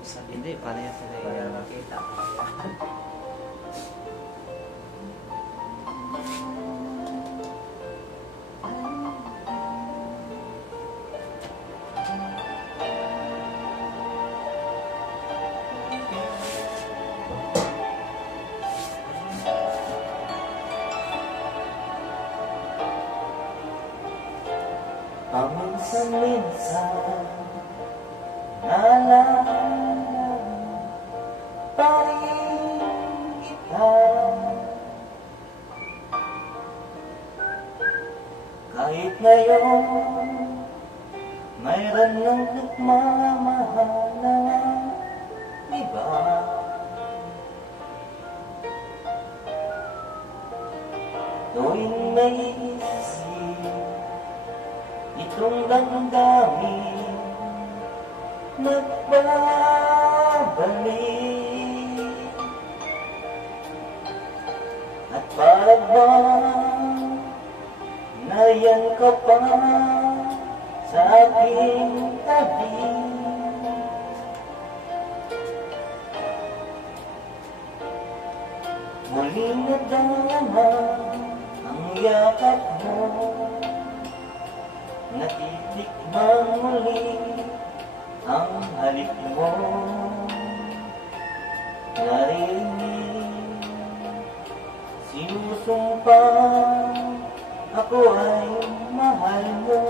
Hindi, parehas sila Para yan. makita ko. Paminsan-minsan naalala pa rin kita. Kahit ngayon mayroon ng nagmamahal na iba. Tuwing may isip itong damdamin nagbabalik, at parang bang nayan ka pa sa aking tabi. Muling nadama ang yakap mo, natitikmang muli ang halik mo. Narinig, sinusumpang ako ay mahal mo.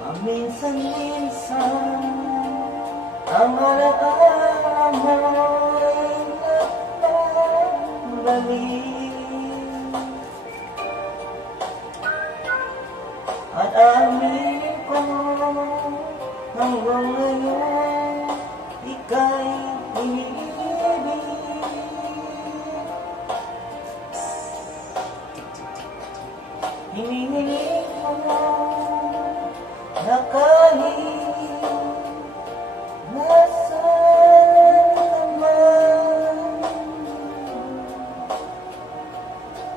Paminsan-minsan ang alaala mo'y nagbabalik, at aminin ko hanggang ngayon ika'y iniibig. Hinihiling ko na kahit nasaan ka man,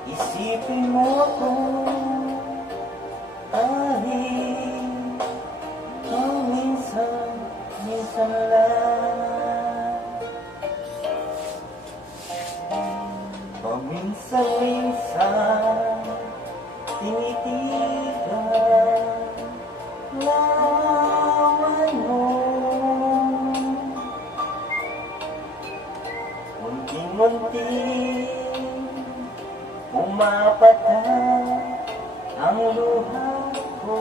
isipin mo ko kahit minsan lang. Paminsan-minsan tinitigan lawan mo, unti-unting pumapatag ang luha ko.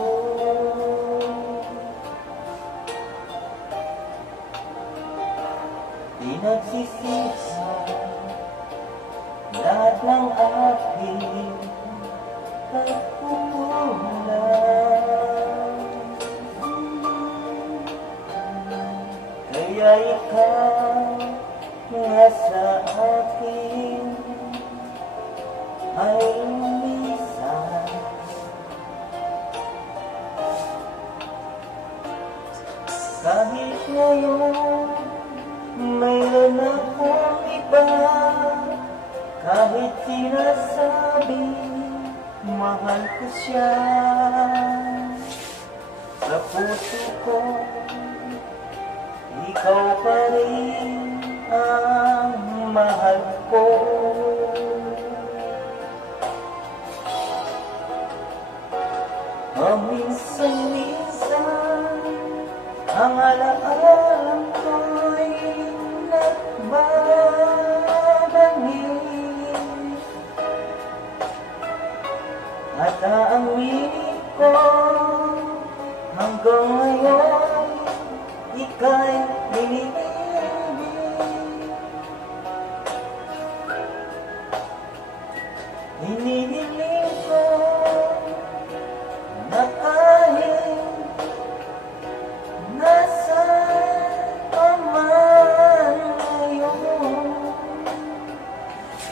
Pinagsisisa lahat ng aking pagkukulang, kaya ikaw nga sa akin ay minsan. Kahit ngayon mayroon akong iba, kahit sinasabi mahal ko siya, sa puso ko ikaw pa rin ang mahal ko. Paminsan-minsan ang alaalang ko'y nagbabangis, at aaminin ko hanggang ngayon ika'y iniibig. Hinihiling ko na kahit nasaan ka man ngayon,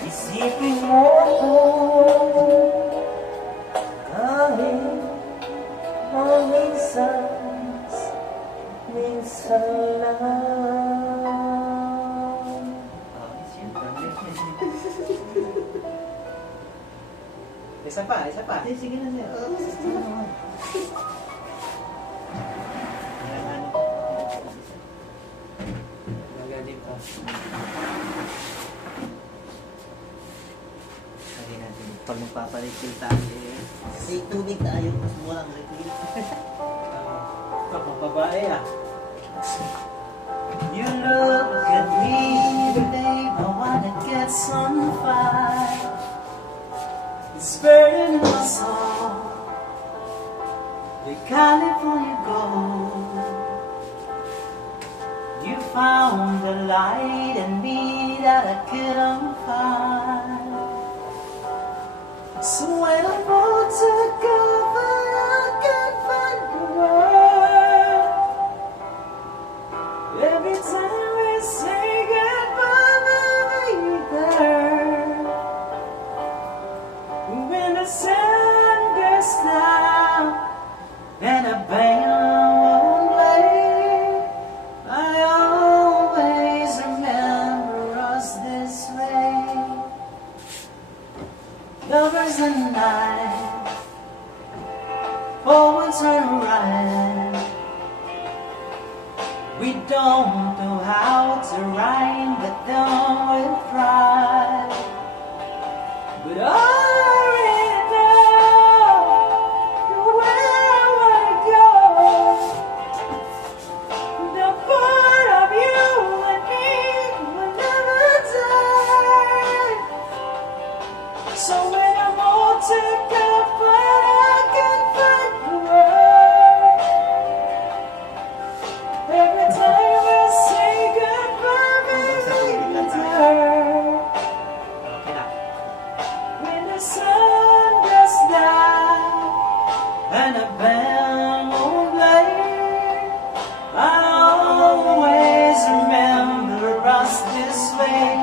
isipin mo ako kahit minsan lang. Isa pa, isa pa. Sige na siya. pag magpaparefill tayo eh. May tubig tayo, mas walang refill. Papabae ah. You look at me, babe, I wanna get some fire. It's burning my soul, the California gold. You found the light in me that I couldn't find. So when I'm all together, I can find the word. Every time we say goodbye, we'll be there. When the sun goes down and a band won't play, I always remember us this way. Lovers and night, forward turn right. We don't know how to rhyme, but don't we try? But I already know where I wanna go. The part of you and me will never die. So when I'm all together, I can find the word. Every time I say goodbye, baby, Okay na. when the sun goes down and the band won't play, I always remember us this way.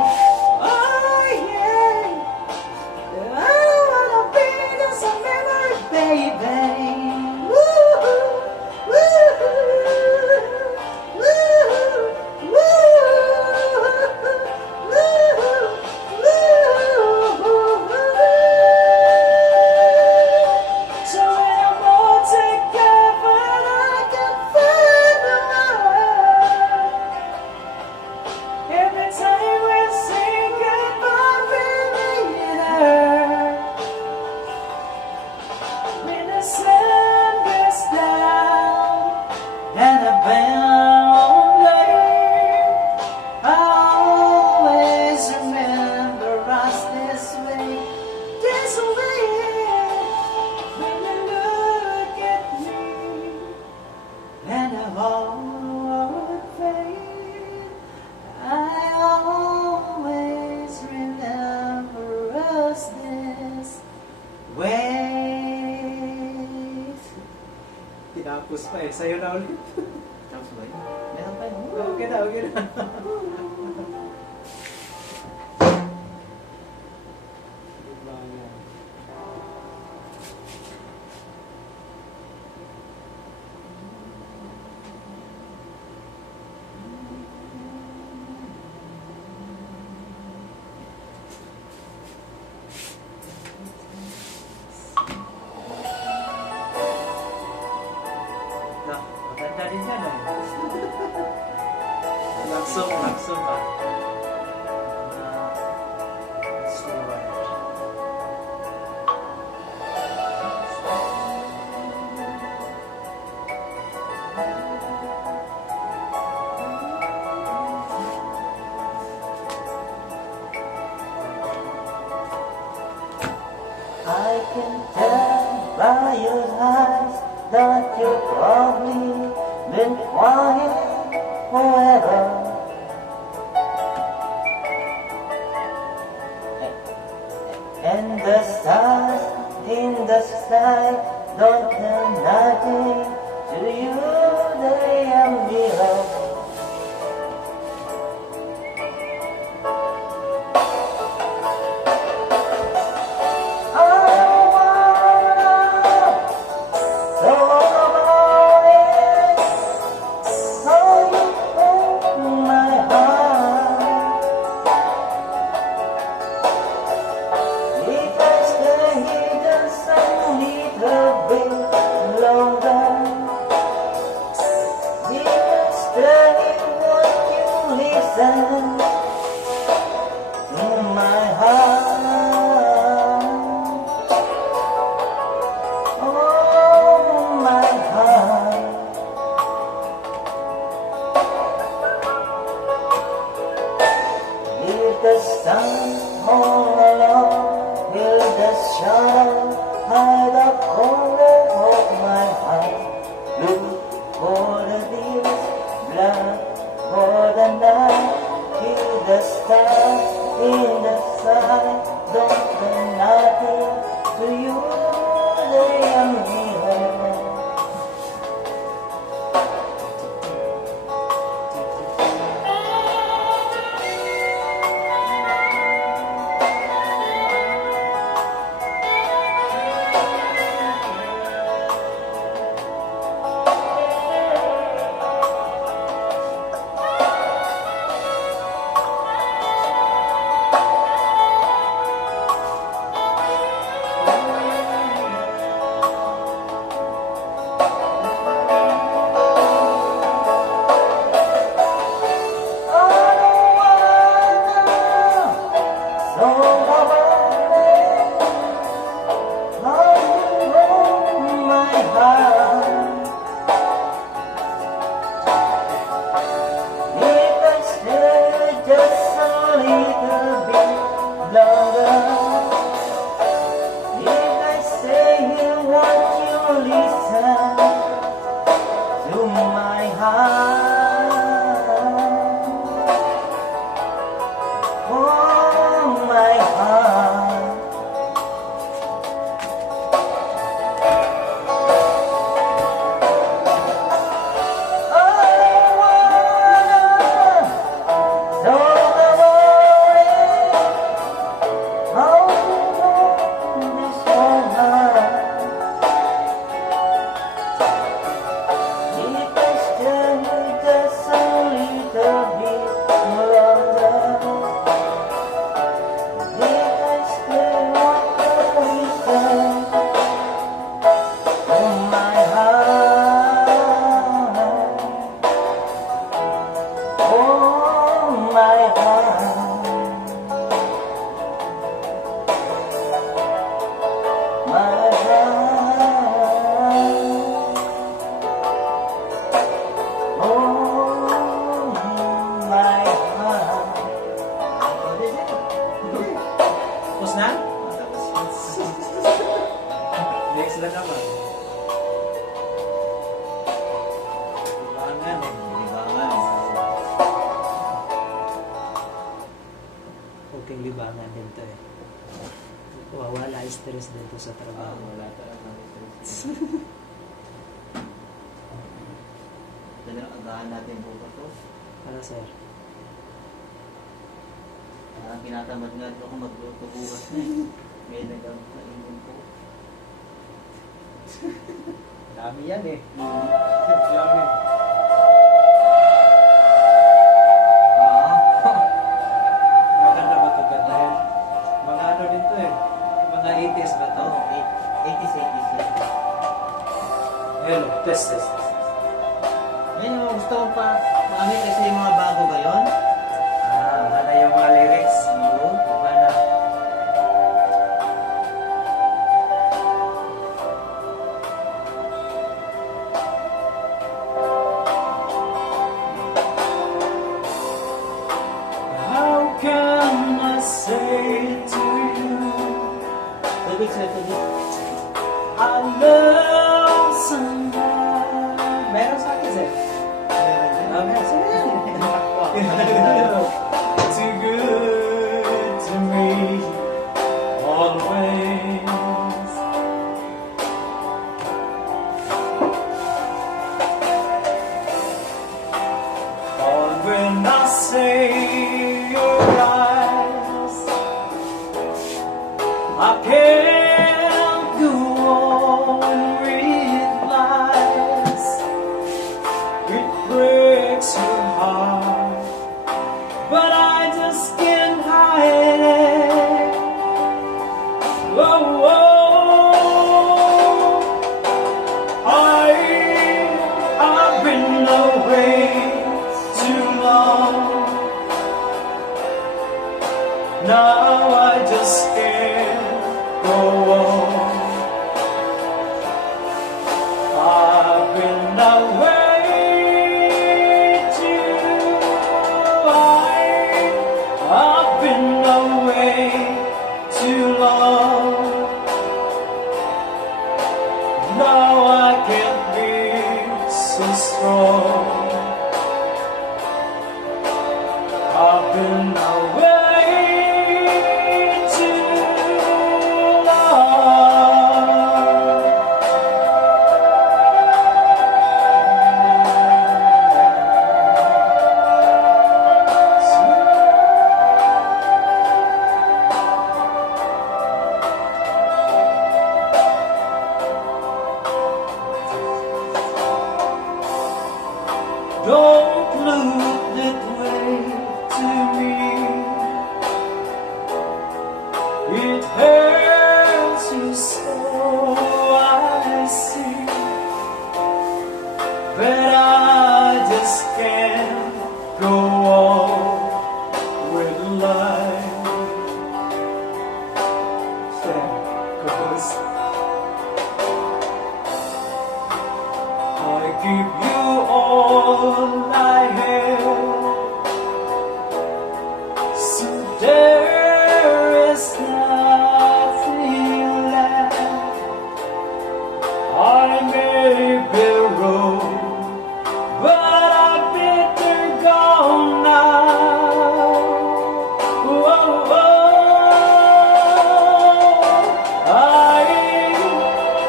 Oh yeah, I don't wanna be just a memory, baby. Woo-hoo, woo-hoo, woo-hoo, woo-hoo. So when I'm all together, I can find the word. Every time we say goodbye, baby, it hurts. When the sun goes down and the band won't play, I always remember us this way, this way. When you look at me and the whole world fade, I always remember us this way. Tinapos pa eh. Sa'yo na ulit. Tapos ba yun? Meron pa yun? Okay na, okay na. Diba yan? Na, maganda din yan eh. Langsung ba? Slow ride. I can tell by your eyes that you've probably been quiet forever. And the stars in the sky don't tell nothing to you, they are below. Longer sa trabaho. Wala talaga. Agahan natin bukas to. Ano, sir? Kinatamad nga ito ako magluto bukas na eh. May nagamit na inom po. Dami yan eh. Dami. Maganda ba ito gandahin? Mga ano din to eh. Mga 80s ba to? 80s. Hello, test. Yan yung gusto ko pa. Mami kasi yung mga bago gayon. Ano yung mga lyrics? Oo. Iba na. How can I say to you Tubig sir, tubig. I love somebody? Meron sa akin, sir. Meron sa akin. Too good to me, always. But when I say your eyes, I can't go on with lies. It breaks your heart, but I just can't hide it. Oh, I've been away too long. Now I just can't go on. I've been away too long. I've been away too long. Now I can't be so strong. I've been away too long. Don't look that way to me. It hurts you so, I see. But I just can't go on with life. Cause I give you all I have, so there is nothing left. I may be wrong, but I better go now. Whoa,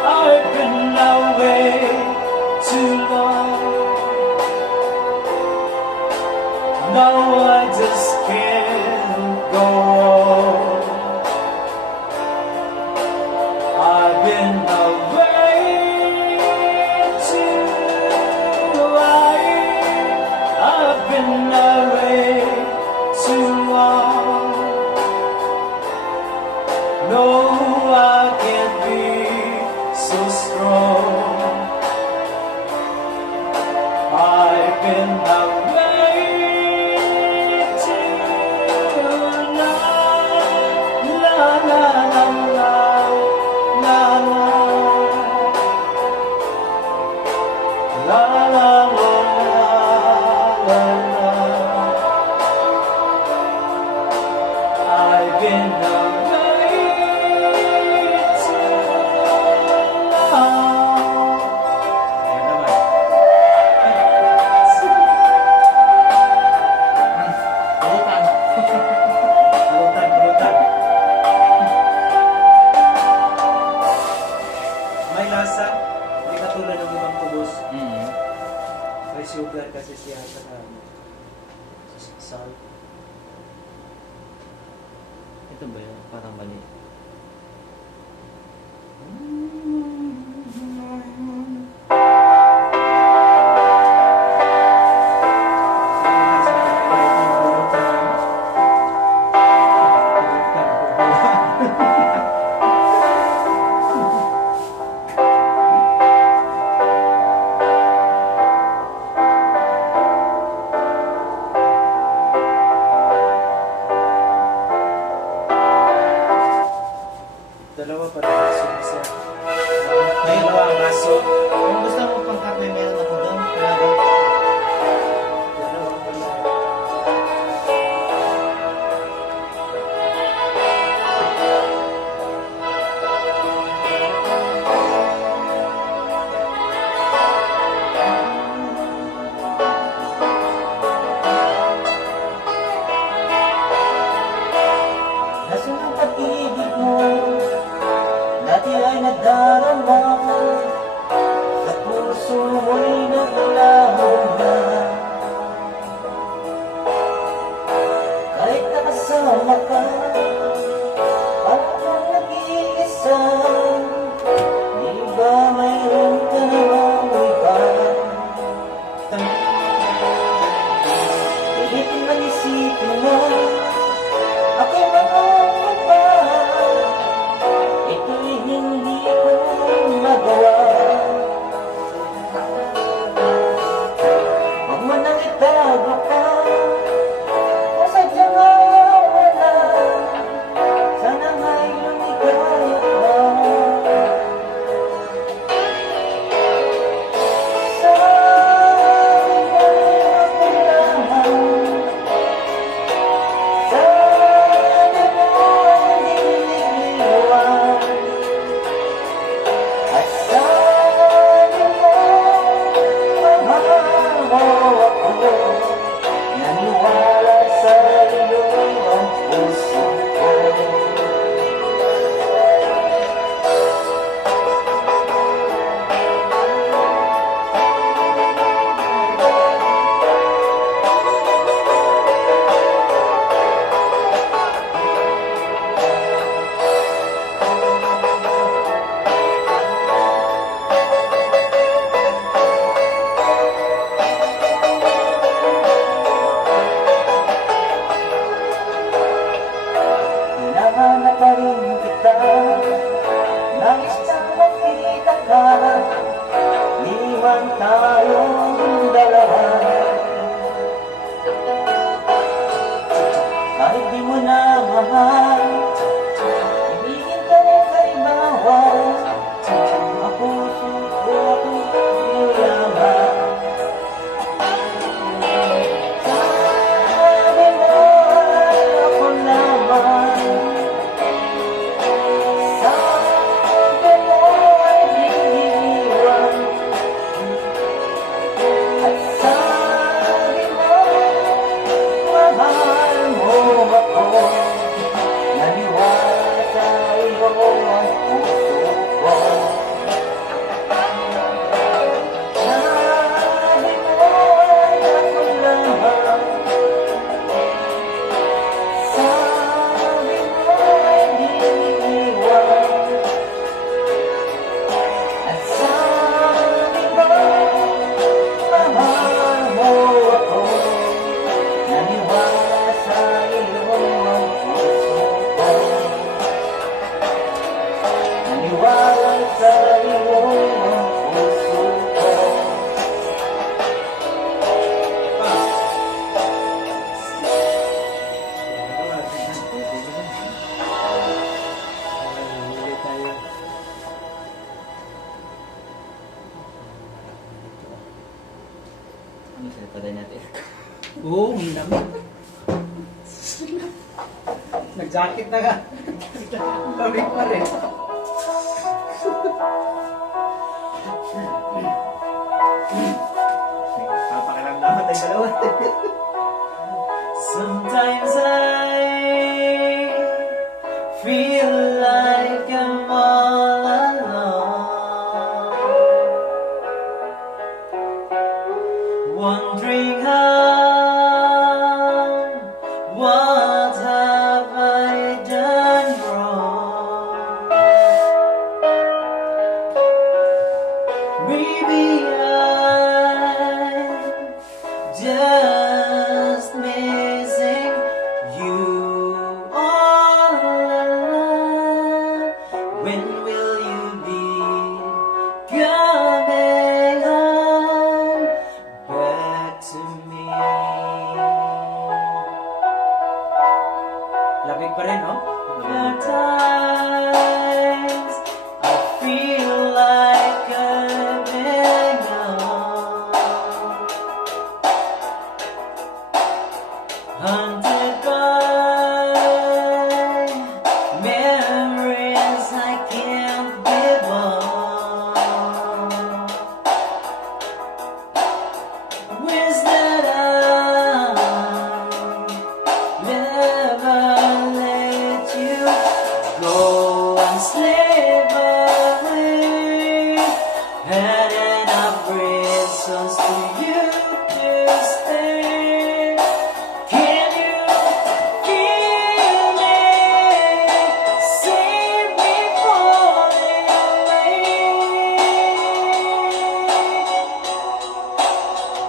I've been away too long. Now I just can't go on. I've been away too long. I've been away too long. No, I can't be so strong. I've been away too long. La la la la la la la la la la. I've been away too long. Ayun naman. Pulutan. may sugar kasi siya sa salt. Ito ba yun? Parang mali. Dalawa pa rin aso isa. May Dalawang aso. Kung gusto mo pang kape, meron ako doon. Kaya ba? Dalawa pa rin. Nasaan ang pag-ibig mo? Dati ay nadarama ko. Sa puso mo'y naglaho na. Kahit nakasama ka, parang nag-iisa. Di ba mayroon ka namang iba? Ibitin man isipin mo, ako'y magpapa. Ito'y hindi ko magawa. Huwag mo nang itago pa, kung sadyang ayaw mo na. Sana nga'y lumigaya ka. Naniwala sa iyo ang puso ko. Hinahanap pa rin kita, nais na makita ka. Iwan tayong dalawa. Kahit di mo na mahal, ibigin ka rin kay bawal. Ang puso ko akong nilaman. Sabi mo ay ako lamang. Sabi mo ay iniwan. At sabi mo, mahal mo ako. Naniwala sa iyo ang puso ko. Sabi mo ay ako lamang. Sabi mo ay iniwan. At sabi mo, mahal mo ako. Naniwala sa iyo ang puso ko. Naniwala sa iyo ang puso ko. Ulit tayo. Ano sa'yo pa rin natin? Oo, ang lamig. Nag-jacket na ka. Lamig pa rin. Papakiramdaman tayo dalawa. Sometimes I feel like I'm all alone. wondering what have I done wrong? Maybe I'm just missing you all alone. When will you be coming home back to me? Lamig pa rin, no? At times I feel like I've been gone, haunted by memories I can't give up. Wish that I'll never let you go and slip away. Had enough reasons for you to stay. Can you feel me? See me falling away.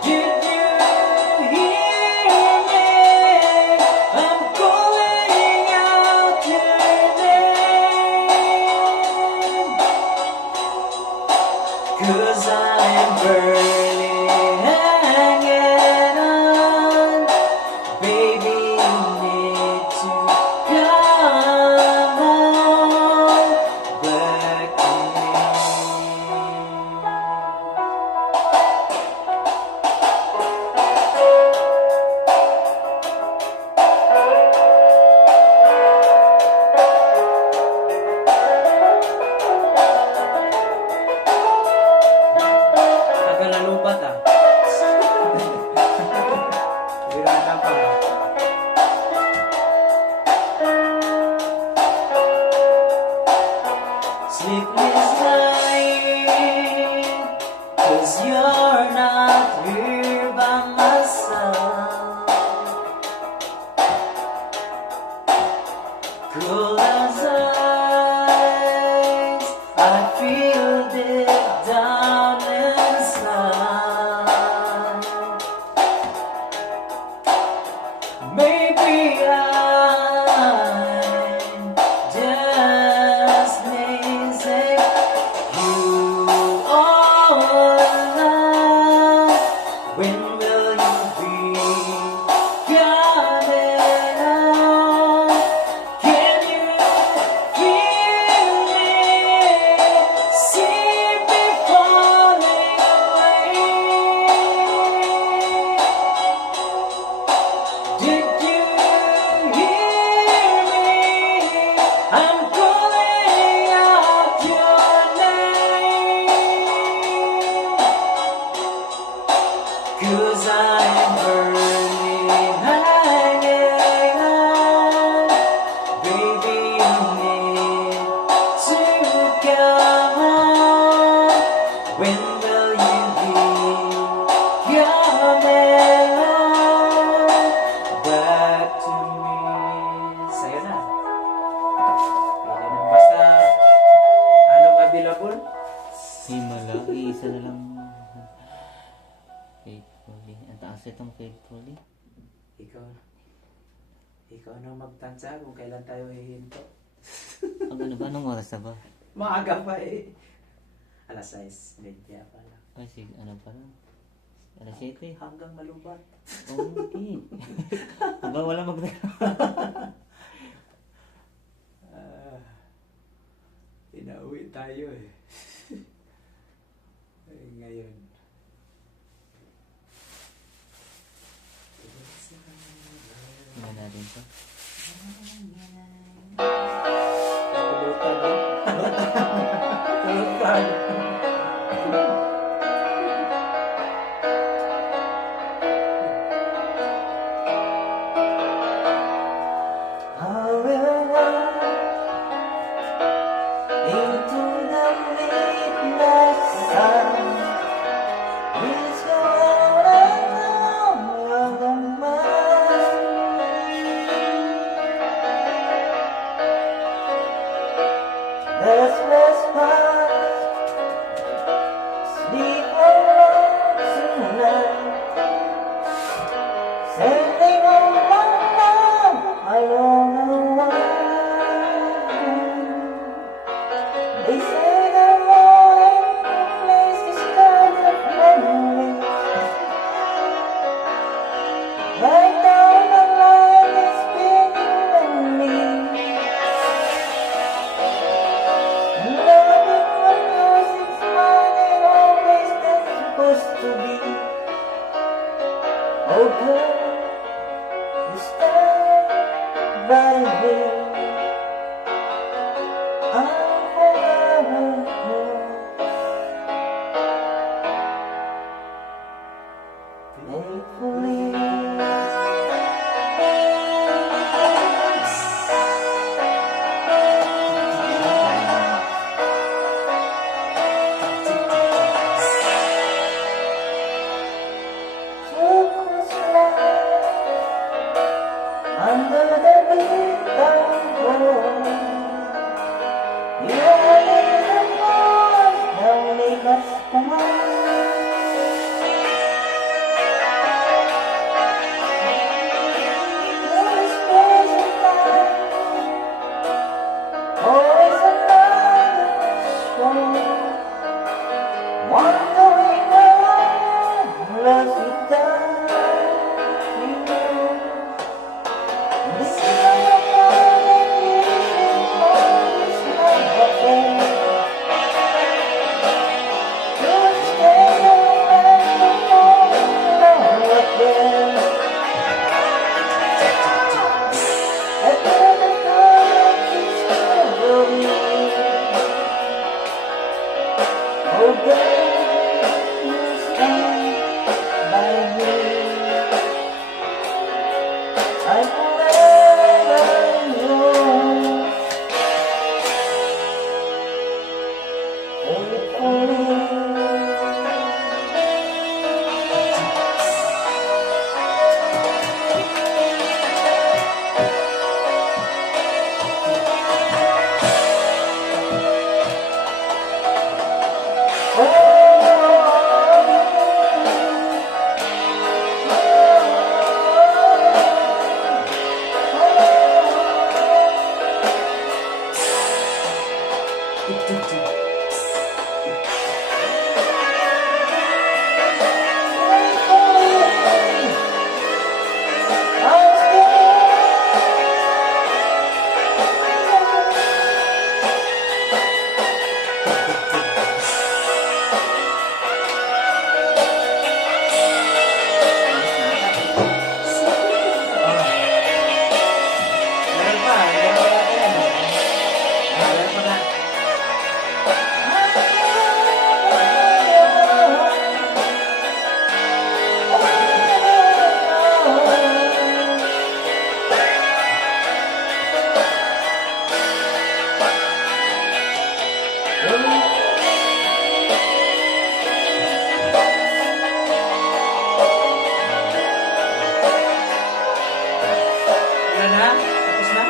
Did you hear me? I'm calling out your name. 'Cause I'm barely hanging on. Baby, you need to come home back to me. Tagal na lubat ah. Birada pa. Sleepless night, 'cause you're not here by my side. Cold as ice, I feel deep down inside. Maybe I'm just missing you all alone. When will you be coming home? Can you feel me? See me falling away. Did you hear me? I'm calling out your name. 'Cause I'm burning, hanging on. Baby, you need to come home. When will you be coming home back to me? Sa'yo na. Pwede na. Basta, anong available? Himala, isa na lang. Faithfully. Ang taas itong faithfully. Ikaw na magtansa kung kailan tayo hihinto. Ang ano ba? Anong oras na ba? Maaga pa eh. Alas 6:30 pa lang. Ay, sige, ano pa lang? Alas 7. Hanggang malubat. Okay. Aba, wala Pinauwi tayo eh. Eh, ngayon. Tingnan natin to. Pulutan no? Pulutan. I will walk into the midnight sun. Please go on and to be. Oh girl, you stand by me. I'm forever yours, faithfully. Under the big moon, you are the voice that make us smile. Always present time, always another show. Wondering around, lost without you. This is the morning vision, always like a friend. You stay away from all again. I never thought this would be. Oh girl, you stand by me. I'm forever yours, faithfully. Meron pa, meron pa natin. Meron pa na. Yan na? Tapos na?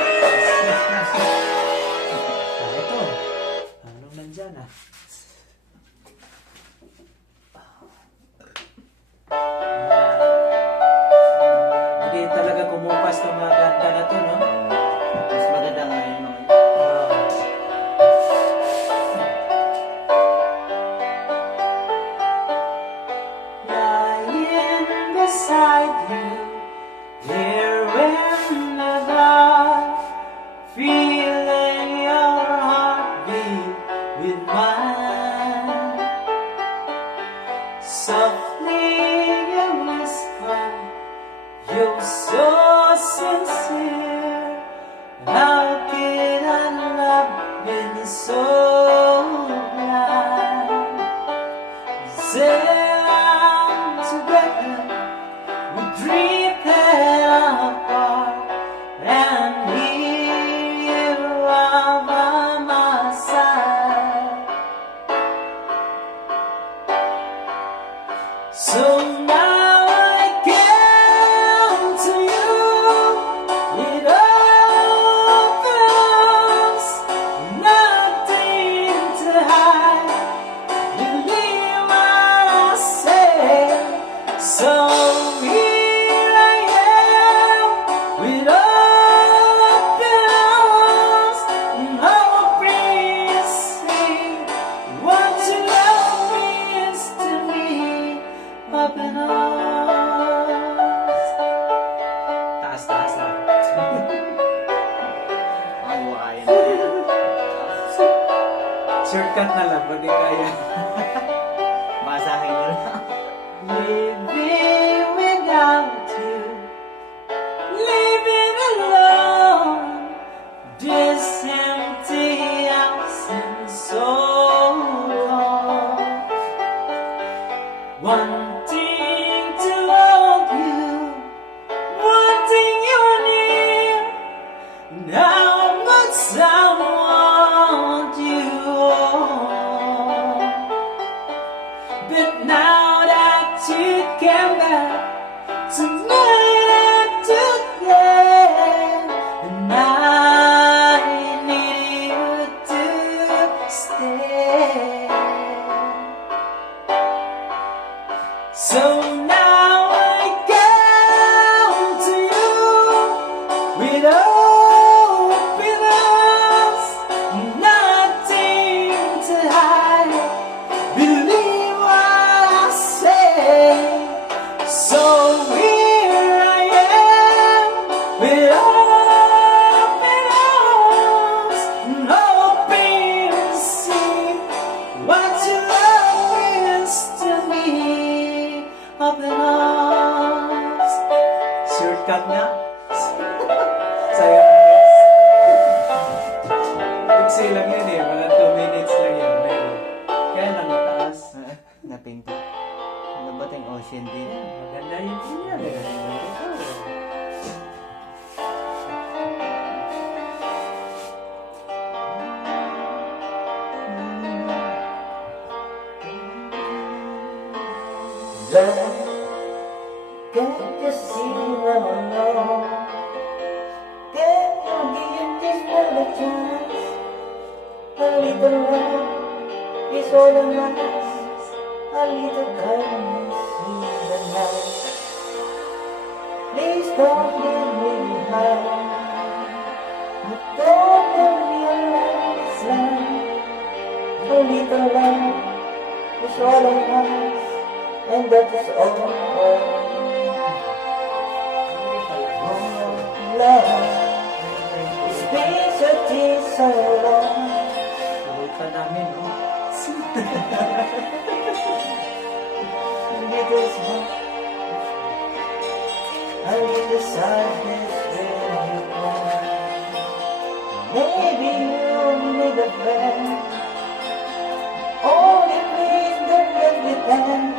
Ito. Anong nandyan ah? Hindi talaga kumupas ng mga kanta na to, no? Mas maganda nga yun. No? Lying beside you, here in the dark, feeling your heartbeat with mine. Softly you whisper, you're so sincere. How can I love when you're so blind? Sound together, we drifted apart, and here you are by my side. So now I come to you with open arms, nothing to hide. Believe what I say. So here I am with open arms and hoping you see what your love means to me. Open arms. Taas na. Ang wakaya na yan. Shortcut na lang, pag di kaya. Basahin nyo lang. living without you, living alone, this empty house and so cold, wanting to hold you, wanting you near. How much I want you, but now that you came back tonight and today, and I need you to stay. So now I come to you with open arms, nothing to hide. Believe what I say. So here I am with open arms, and hoping to see what your love is to me. Open arms. Shortcut nga. Sayang guys. Iksi lang yun eh. Mga 2 minutes lang yun. Meron. Kaya lang mataas. Napinto. Ano ba tayong ocean din? Maganda yun yan eh. Love, can't you see that I know? Can you give this world a chance? A little love is all I ask. A little kindness in the night. Please don't leave me behind. But don't let me alone this life. A little love is all I ask. And that is all. Love, it's been so long. Sulit pa namin, no? Little smile, a little sadness when you cry. Maybe you'll need a friend. Only please don't let me down.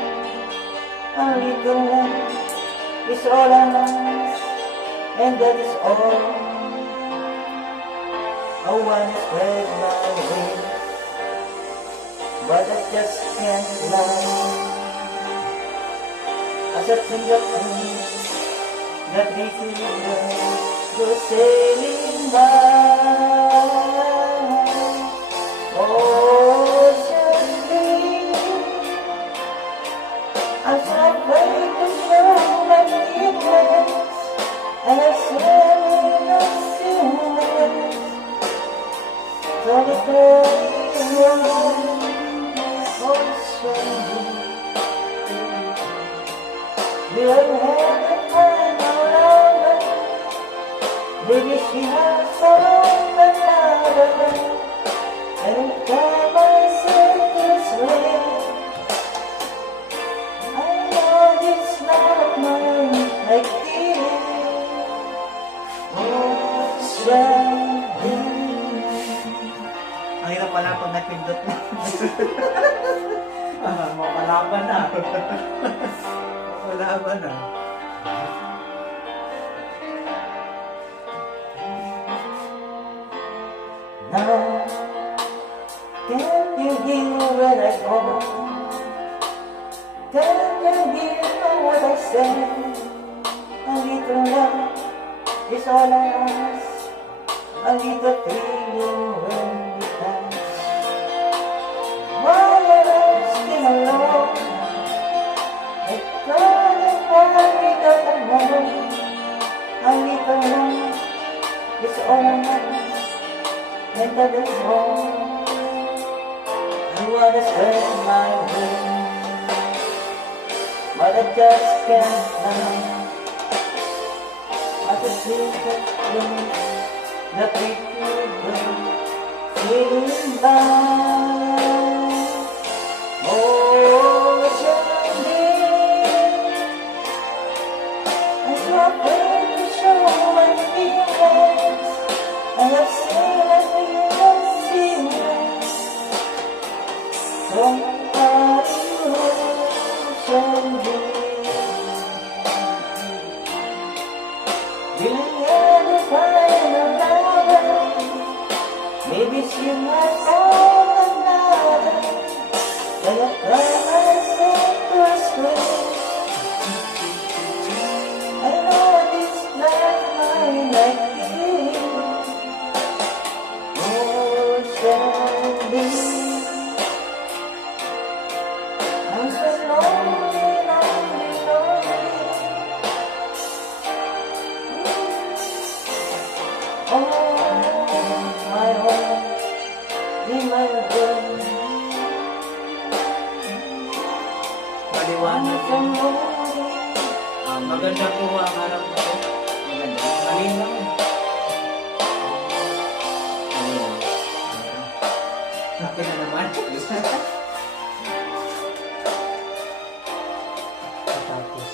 A little love is all I ask, and that is all. I wanna spread my wings, but I just can't fly. As I think of things that make me go sailing by. Ocean deep, I'm so afraid to show my weakness, and I swim in the sea. Solitary alone, ocean deep. We'll have a time around. Maybe she has found another, and time myself this way. I know it's not mine like this. Ocean deep. Ang hirap pala pag nagpindot mo. Mapalaban na. Mapalaban na. Now, can you hear when I call? Can you hear what I say? A little love is all I ask. A little feeling when we dance. While I'm still alone, I couldn't find it alone. A little love is all I ask. And that is all. I wanna spread my wings, but I just can't fly. As I think of things that we could go sailing by. Ocean deep, stranded. Will I ever find another? Maybe she might find another. And I cry myself to sleep. I know this life might not be. Oh, stranded. I'm so lonely, lonely, lonely. Oh, my home, in my room. Maliwanag I'm yun. lonely. Maganda po ang harap mo. Maganda. Malinaw. Akin na naman. Tapos,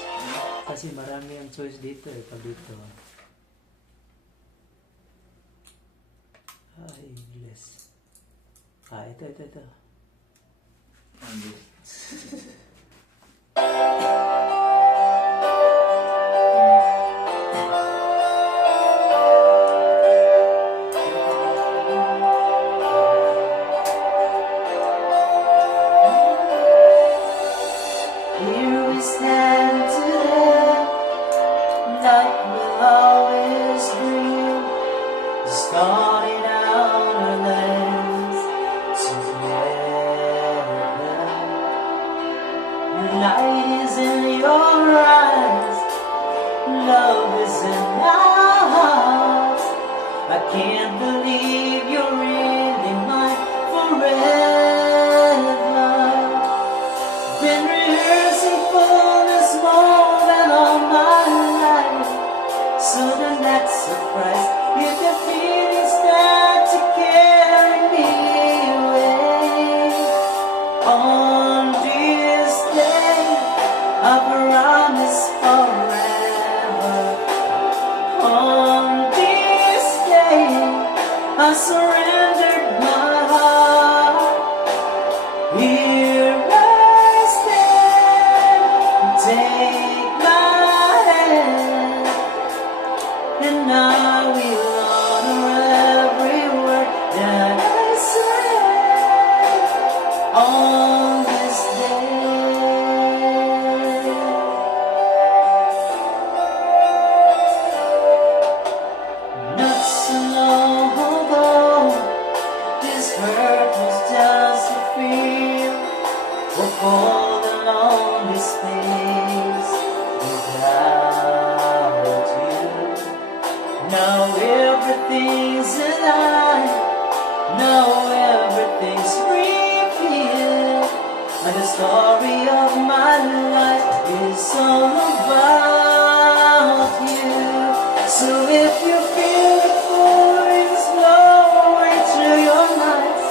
kasi marami ang choice dito eh, pag dito. Ay, bless. Ito. Hindi. Here we stand today, like we always dream, starting out our lives together. Light is in your eyes, love is in our hearts. I can't believe you're really mine forever. Been rehearsing for this moment all my life. So the next surprise, if the feelings start to carry me away. On this day, I promise forever. On this day, I surrendered my heart. Here I stand, take my hand, and I will honor every word that I say on this day. Not so long ago, this hurt was just a fear of all the lonely space without you. Now everything's alive, now everything's revealed, and the story of my life is all about you. So if you feel the feelings flowing through your nights,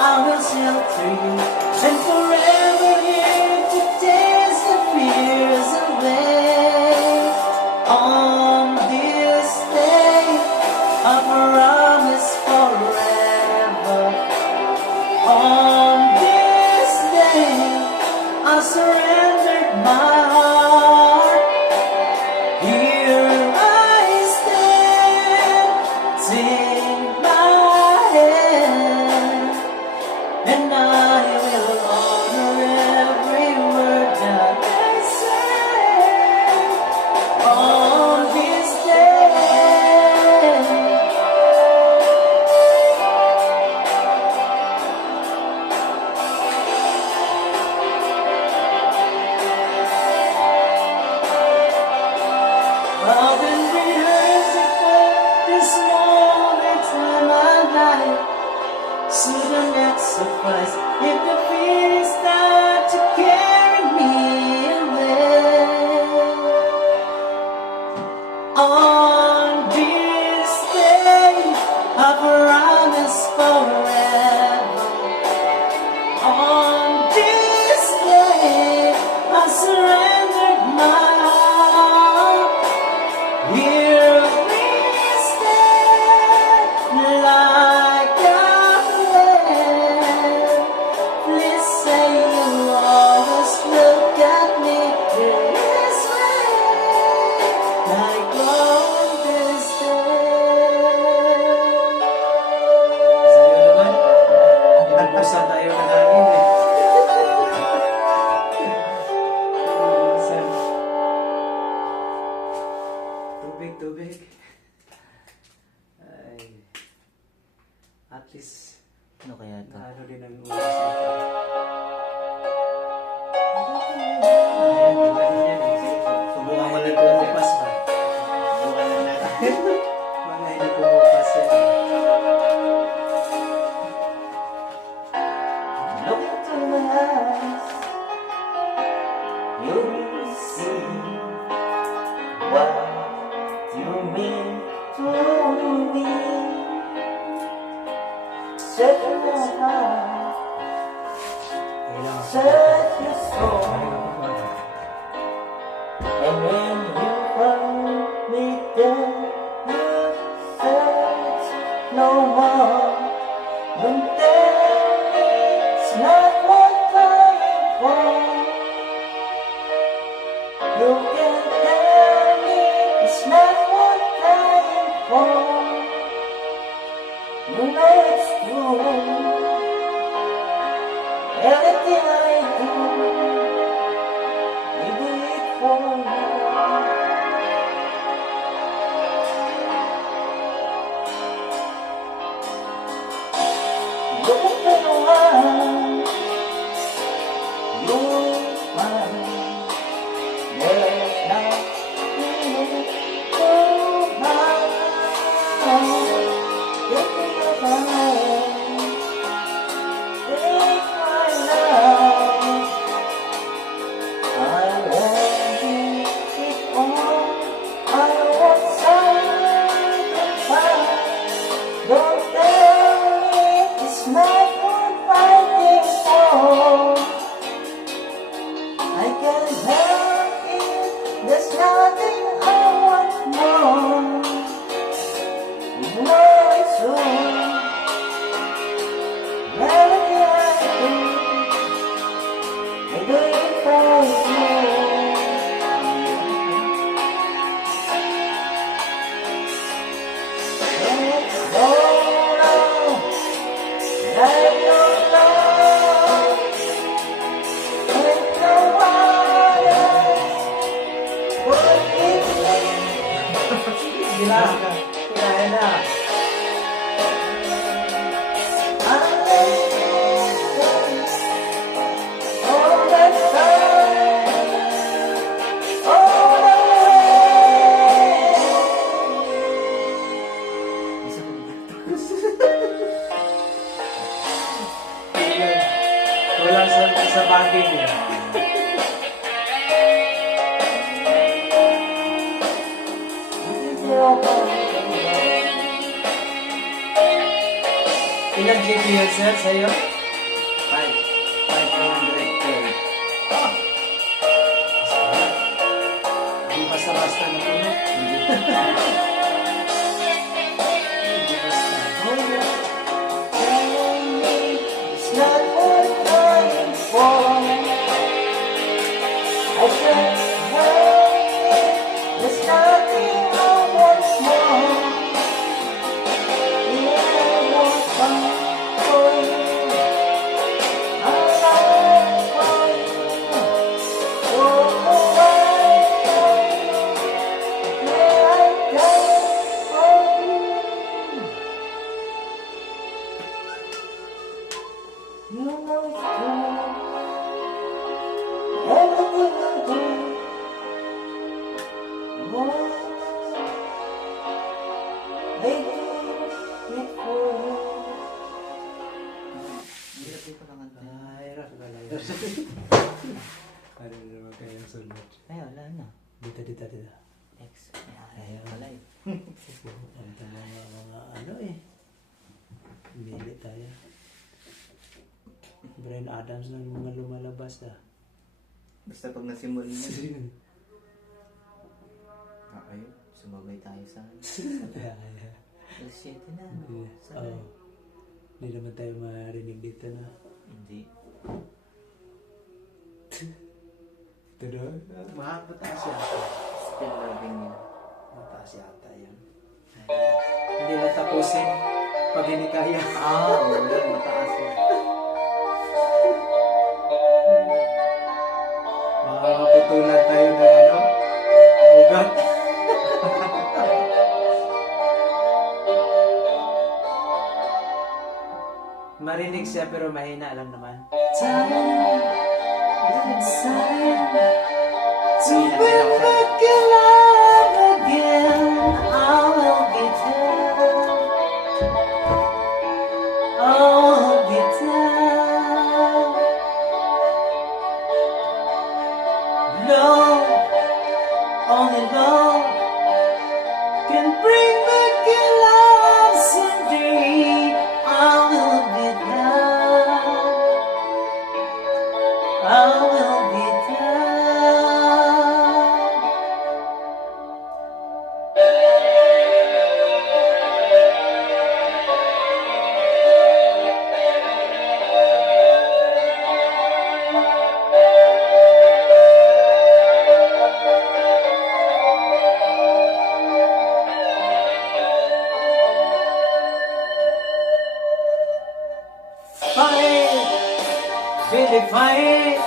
I will shelter you and forever here to dance the fears away. On this day, I promise forever. On this day, I surrendered my heart. Here I stand, take my hand, and I will honor every word that I say on this day. I've been rehearsing for this moment in my life. So the next surprise, if the feelings start to carry me away. On this day, I promise forever. On this day, I surrendered my heart. Here we stand, like a lamb, see what you mean to me. Set your heart, Kailangan. set your soul. And when you find me there, you search no more. Don't tell me it's not what I'm for. You can tell me it's not what I'm for. You know it's true. Everything I do, I do it for you. Look into your eyes, you're mine. There's nothing too hard. Take your time, take my love. I want it all. I want sacrifice. Don't tell me it's not what I'm fighting for. I can help it. There's nothing I want more. You know it's true. Everything I do it for you. Let's go now. Let your love and no one else forgive me. Sila. Kaya na. I'm all the time, all the way. Isa ko ba? Walang sa bagay niya. Ilang GB yan, sir, sa'yo? 500K. Hindi basta-basta na puno. Hindi. Hindi basta. It's not what I'm for. I just want it. There's nothing I want more. Yeah, I want fun for you. I like for you. Oh, I for you. Yeah, I die for you. You know it's true. Everything I do, oh, I do it for you. Hirap dito lang kanta. Hirap ka lang. Ano naman kayang sunod? Ay, wala na. Dito. Next. Ay, wala eh. Ang mga ano eh. Mili tayo. Brian Adams ng mga lumalabas ah. Basta pag nasimula na. Okay, sumabay tayo sa alas 7 na. Sanay. Oo. Hindi naman tayo marinig dito na. Hindi. Ito doon. Mataas yata. Still loving you. Mataas yata yun. Hindi na tapusin pag hindi kaya. Oo, mataas yun. Makakaputulan tayo ng ano? Ugat. Marinig siya pero mahina lang naman. To bring back your love again, I will be there. I will be there. No Only love can bring back your love someday. I will be there. I will be there. Fight, really fight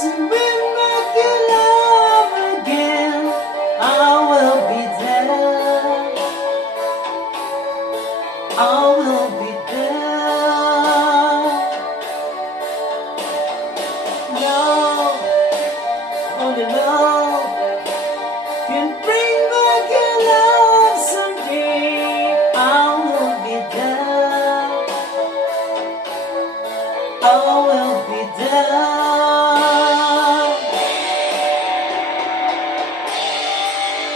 to bring back your love again. I will be there. I will be there. Love, only love can bring back your love someday. I will be there. I will be there.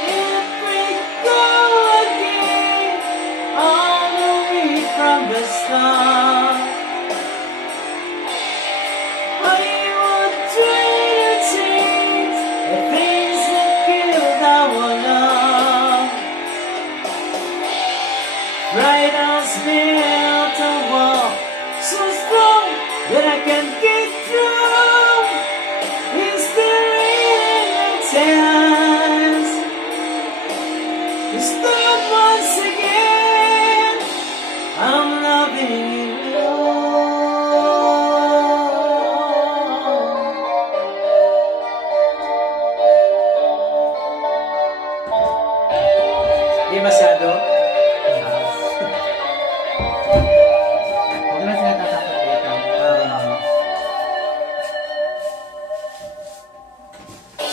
If we go again all the way from the start, I would trade a chance the things that killed our love. Right house built a wall so strong that I can get through. Is there any chance to start once again? I'm loving you. Di masyado? Huwag na sila tatakot dito.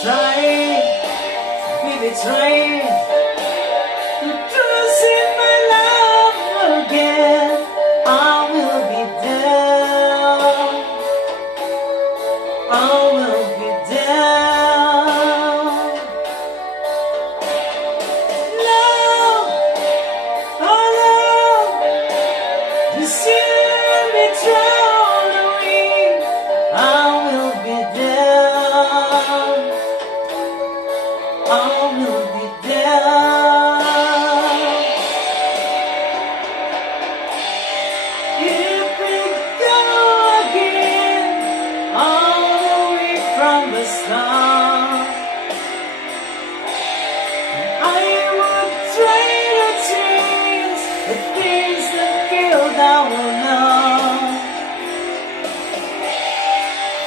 Trying, baby, trying to trust in my love again. I will be there. I will be there. Love, oh love, you see me drown away. I will be there. I will be there. If we go again all the way from the start, I would trade a chance the things that killed our love.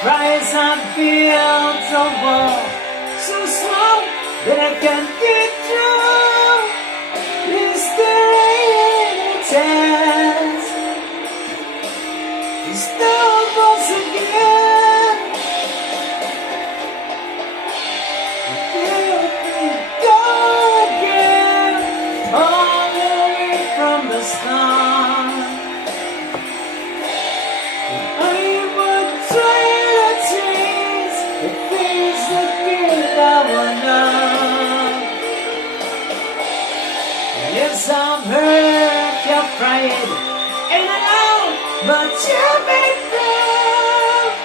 Rise and build a wall so strong that I can get through. Is there any chance to start once again? If we go again all the way from the start, I would trade a chance the things that killed our love. Yes, I'm hurt, you're crying, and I know, but you've been through.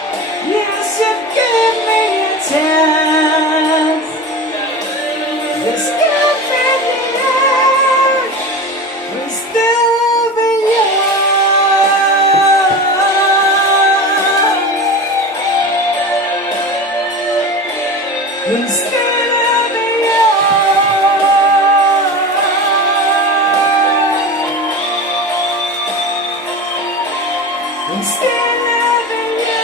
You should give me a chance. This can't be the end. We're still loving you. We're still loving you. I'm still loving you.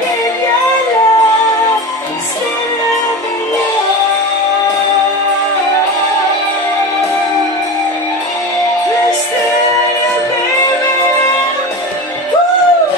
Give your love. I'm still loving you. I'm still your baby. Woo!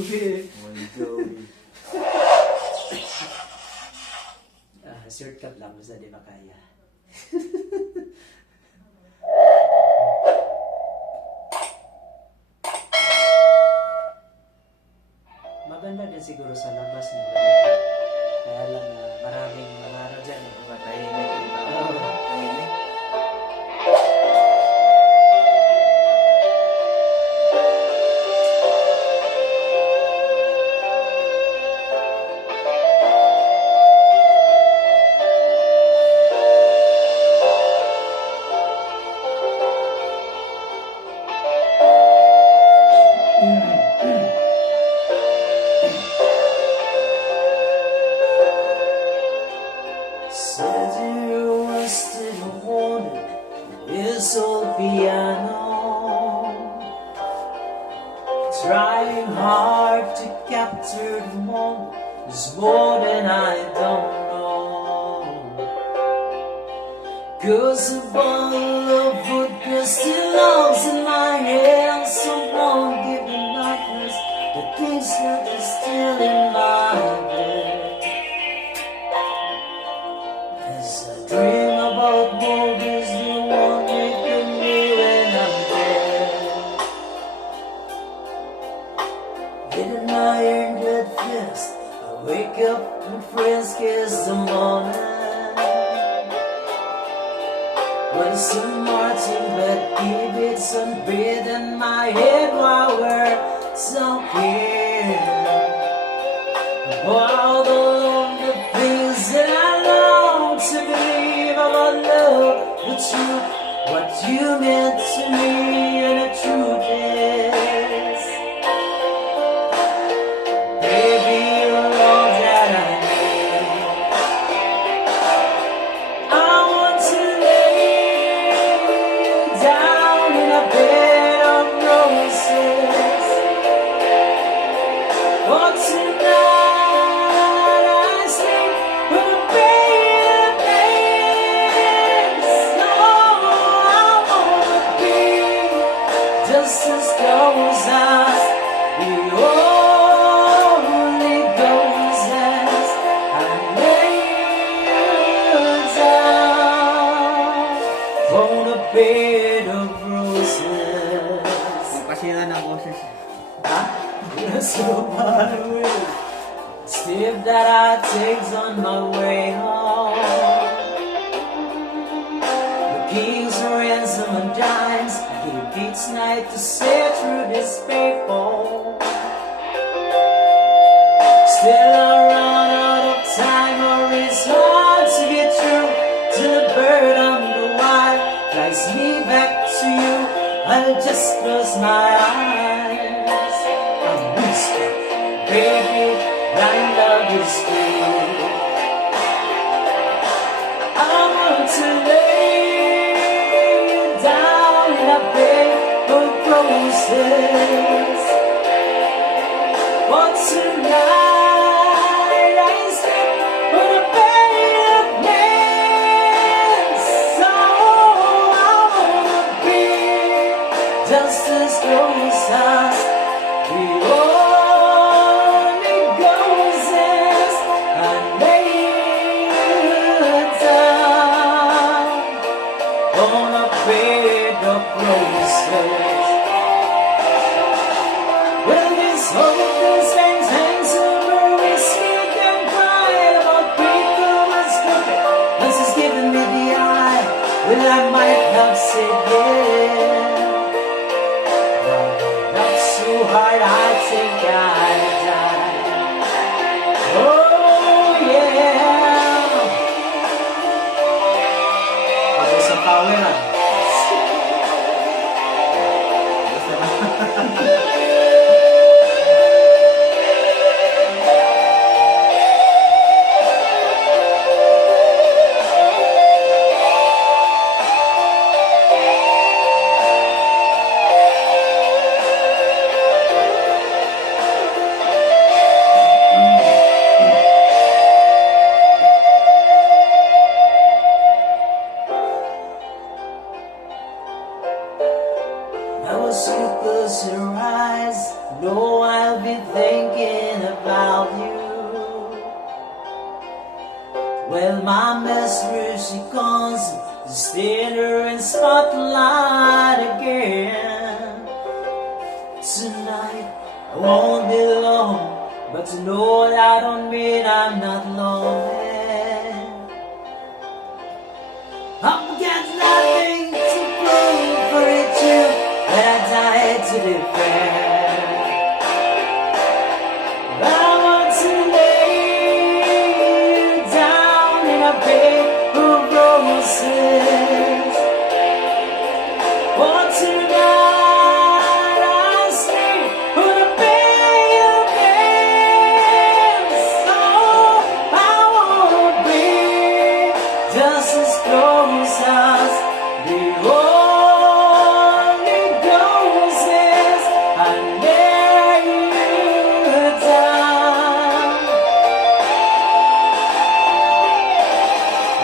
Joby. Bon Jovi. Shortcut lang basta di makaya. Maganda din siguro sa labas ng ganito. Kaya lang maraming mga ano dyan. Tahimik yung tao. Tahimik. Said you were still wanted this old piano, trying hard to capture the moment is more than I don't know. 'Cause a bottle of vodka still longs in my hand. Someone give me nightmares, the things that are still in my bed. As I dream about movies, the one with me when I'm dead. Get an iron good fist, I wake up when friends kiss the morning. When some Martin but keep it sunbathed in my head while we're talking. All the lonely things that I long to believe about love, the truth, what you meant to me, and the truth is, baby, you're all that I need. I want to lay you down in a bed of roses. For tonight I sleep with a bed place. Oh, I wanna be just as close as the only goes as I lay you down on a bed of roses. Yung kasira ng boses. So my way, step that I take on my way home. The king's ransom and dimes, I give each night to sit through this paper. Still I run out of time, or it's hard to get through to the bird on the wire flies me back to you. I'll just close my eyes and whisper, baby, thy love is true. I want to lay you down in a bed of roses. For tonight I sleep on a bed of nails. So I wanna be just as close as the only goes as I lay you down on a bed of roses. Well, this hopeless things hang so Well, my mistress, she comes to steal her in spotlight again. Tonight, I won't be long, but to know that don't mean I'm not lonely. I've got nothing to prove for it, you that I had to defend. I want to lay you down in a bed of roses. For tonight I sleep on a bed of nails. Oh, I won't be just as close as the Holy Ghost is. I lay you down.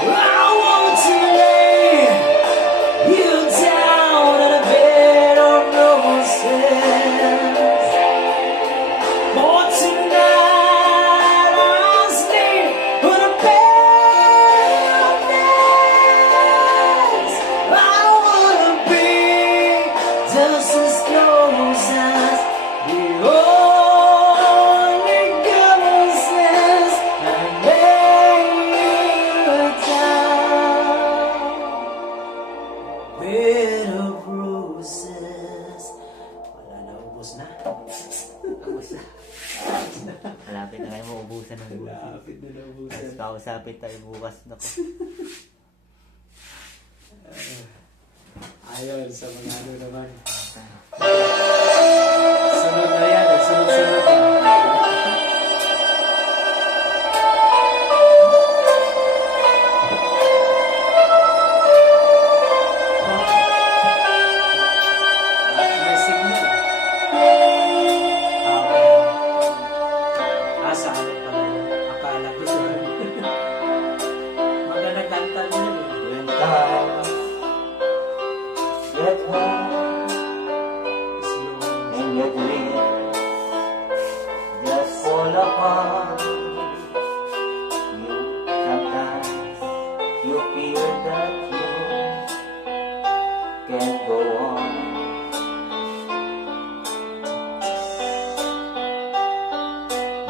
I want to lay you down in a bed of roses. For tonight I sleep on a bed of nails. I wanna be just as close as the Holy Ghost is. And lay you down. Bed of roses. Wala na, ubos na. Ubus na. Malapit na kayo maubusan ng buhay. Lapit na Tapos ubusan. kausapin tayo bukas na ko. Ayun, sa mga ano naman. Sunod na yan, sunod-sunod na. May signal. Sa amin pala yun. Akala ko siya. Maganda kanta niya eh. When times get hard and your dreams just fall apart, sometimes you feel that you can't go on.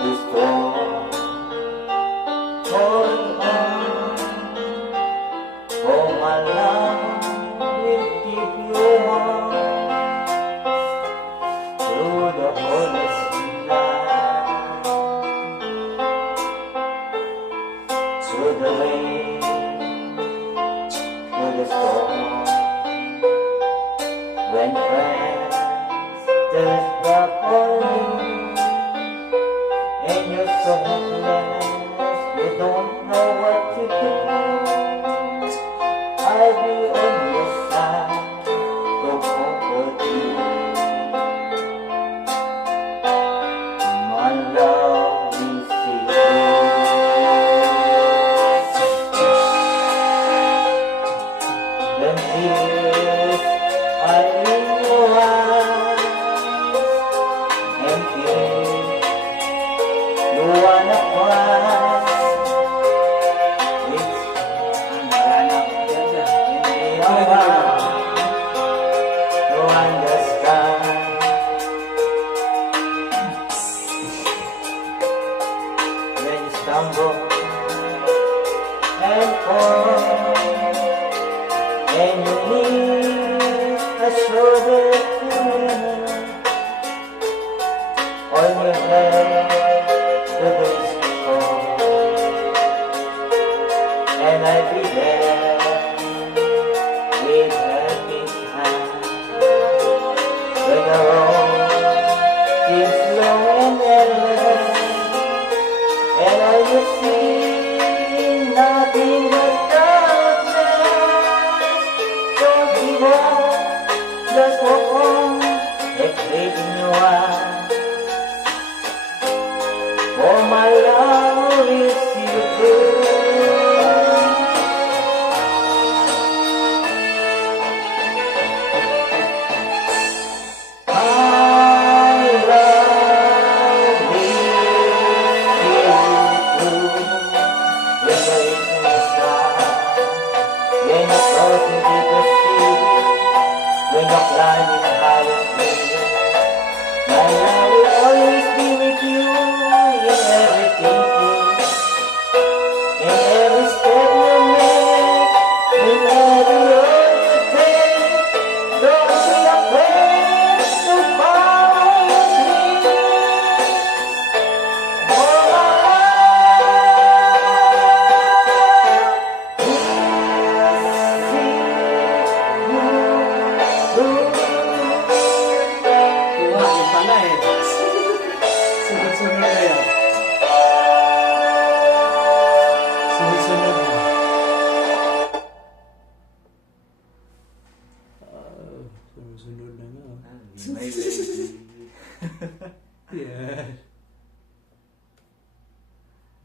Before, hold on. Oh, my love will keep you warm through the hardest night, through the rain, through the storm. When friends turn back on you and you're so helpless, you don't know what to do. I'll be on your side to comfort you. My love will see you. When tears are in your eyes and tears you wanna cry, it's to understand. When you stumble and fall, and you need a shoulder to lean on your head to this before, and I'll be there with helping hand. When the road seems long and endless, and I will see nothing but darkness. Don't give up, just walk on, and faith in your eyes. For my love is you too. I love you too. Yes, I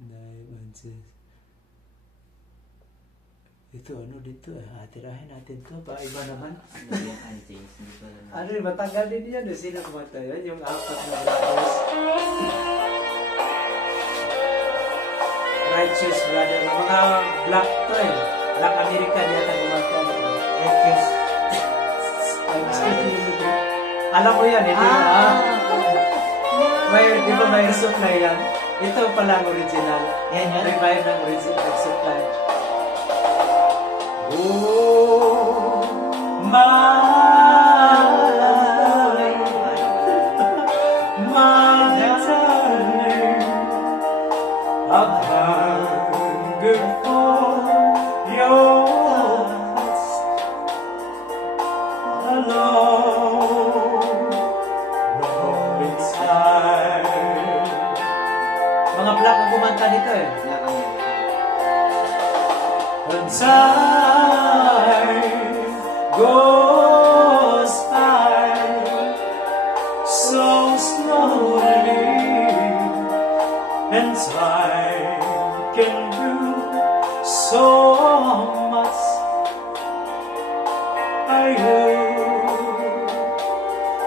9 ounces. Ito, ano dito tirahin natin to. Iba naman. Ano yan, antis? Hindi ko alam. Ano rin, matagal din yan. Sino kumanta yun? Yung apat na brothers. Righteous brother. Mga black to Black American yata kumanta. Righteous. Alam mo yan, hindi may, di ba may supply yan? Ito pala ang original. Yan yan? Revive ng original supply. Oh, my darling, I've hungered for your touch alone, lonely time. Mga black ang kumanta dito Lakang yan. And time goes by so slowly, and time can do so much. Are you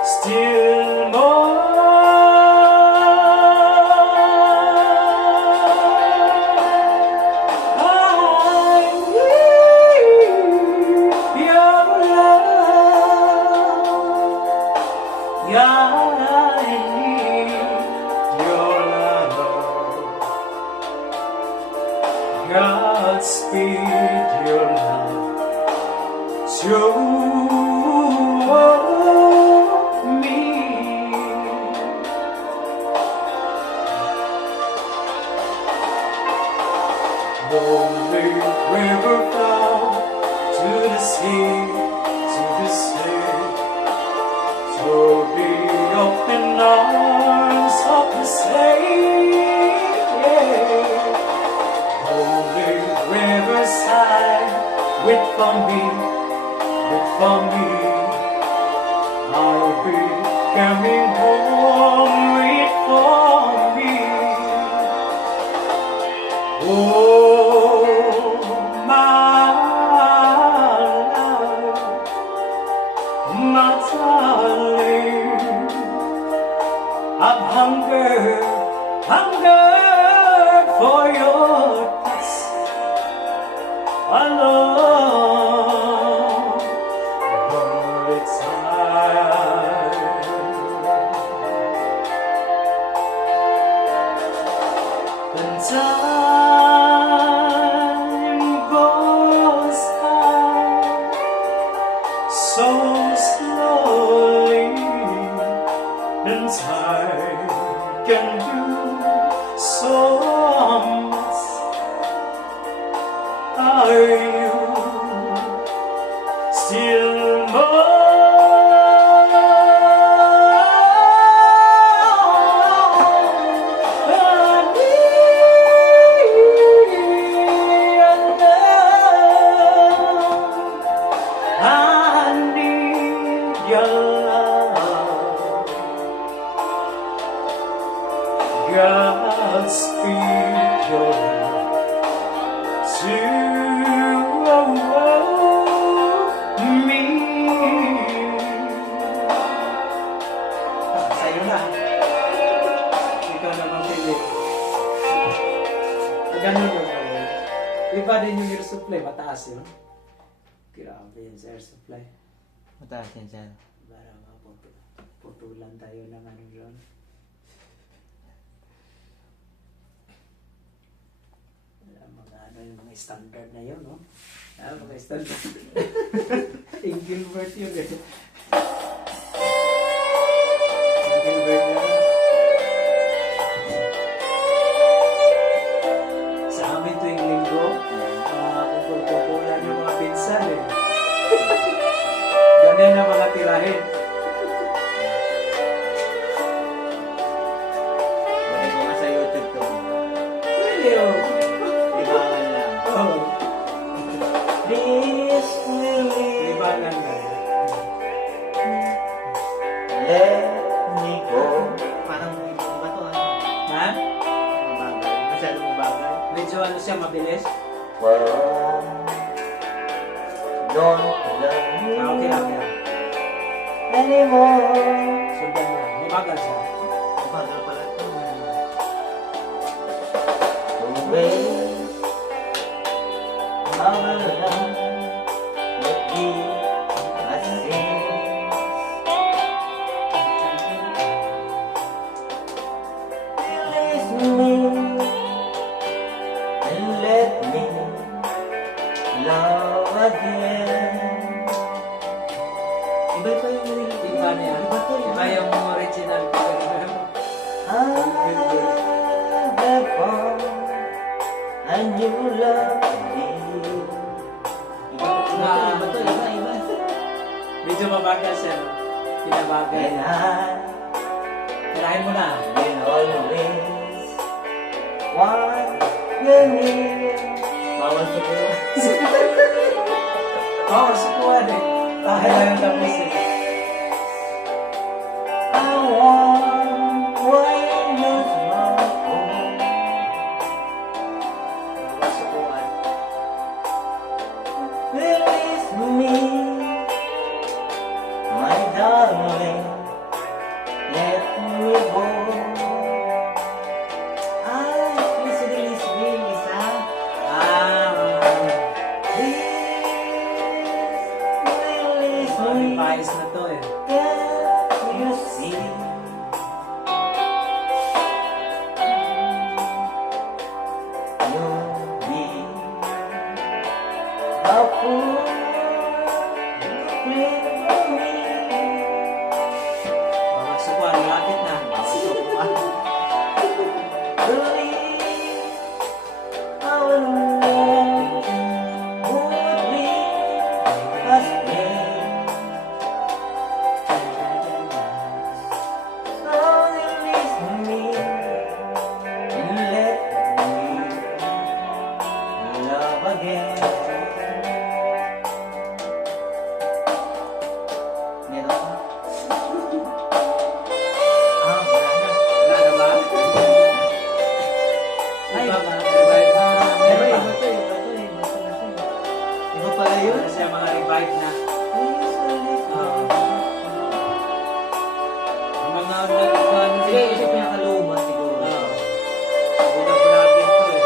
still more? Godspeed your love to me. Lonely river flow to the sea, so the open arms of the riverside, wait for me, I'll be coming home, wait for me. Oh, my love, my darling, I've hungered for your touch alone, lonely time. And time goes by so slowly, and time can do so much. Are you still more? I need your love. Godspeed your love to me. Sa'yo na. Ikaw na magpili. Ganun mo ba yun? Iba din yung air supply, mataas yun. Grabe yun sa air supply. Mataas yan, sir. Para putulan tayo ng ano yun. Mga ano yung mga standard na yun, no? Mga standard. Engelbert yun eh. Engelbert na. Sa amin tuwing linggo, kukulan yung mga pinsan eh. Ganyan ang mga tirahin. Bakit ko nga sa YouTube to? Pwede oh. Libangan lang. Oh. This will Libangan na. let me go. Parang ibang ba to, ano? Ha? Mabagal. Masyado mong bagay. Medyo ano siya, mabilis. Well, don't love me Okay lang, okay lang. anymore. Sundan mo lang. Mabagal siya. Bagal pala ito. The way our love would be a sin. Release me and let me love again. Iba pa yung nililito. Iba niya. Iba to yun. Iba yung original. I have found a new love me. Iba to, iba. Medyo mabagal siya. No? Pinabagal. And I Tirahin mo na. will always want you near. Bawal sa ko. Oo, sukuhan eh. Tahay lang yung tapos eh. I want what you long for. Bawal sa kuhan. Release me, my darling. Let me go. Please release me, Lisa. Please release me. Paayos na to eh. Can't you see? You'll be a fool to for me. Bawal sukuhan. Malapit na. Bawal sukuhan. Believe our love would be a spring. So release me and let me love again. Meron pa? Wala na. Wala na ba? Ay, revive na. Iba, Meron pa. Iba pala yun. Ano siya, mga revive na. Yung mga nagkuhan Sige, ito yung pinakaluma siguro. Unang natin to eh.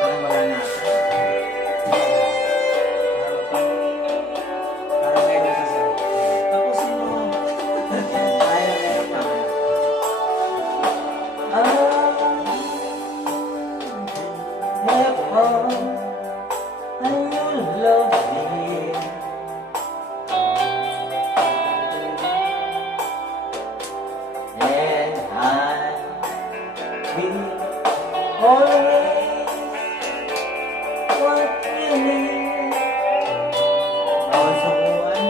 Parang wala na. Parang meron na siya. Tapusin mo. Ayaw, meron pa. Have found a new love here. And I will always want you near. Bawal sa kuhan.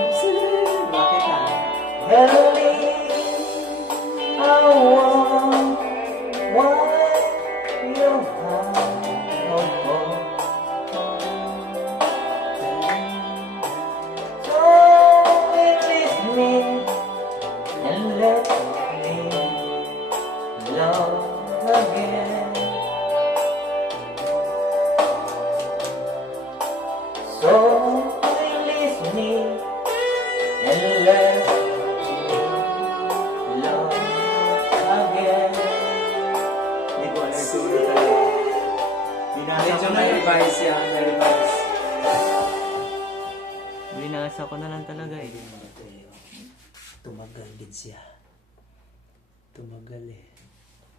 Bakit na? Heavenly, I want what you want for. So release me and let me love again. So release me and let me love again. Hindi ko alam ito ulit talaga. Binasa Medyo ko na may yun. revise siya. May revise. Binasa ko na lang talaga eh. Tumagal din siya. Tumagal eh.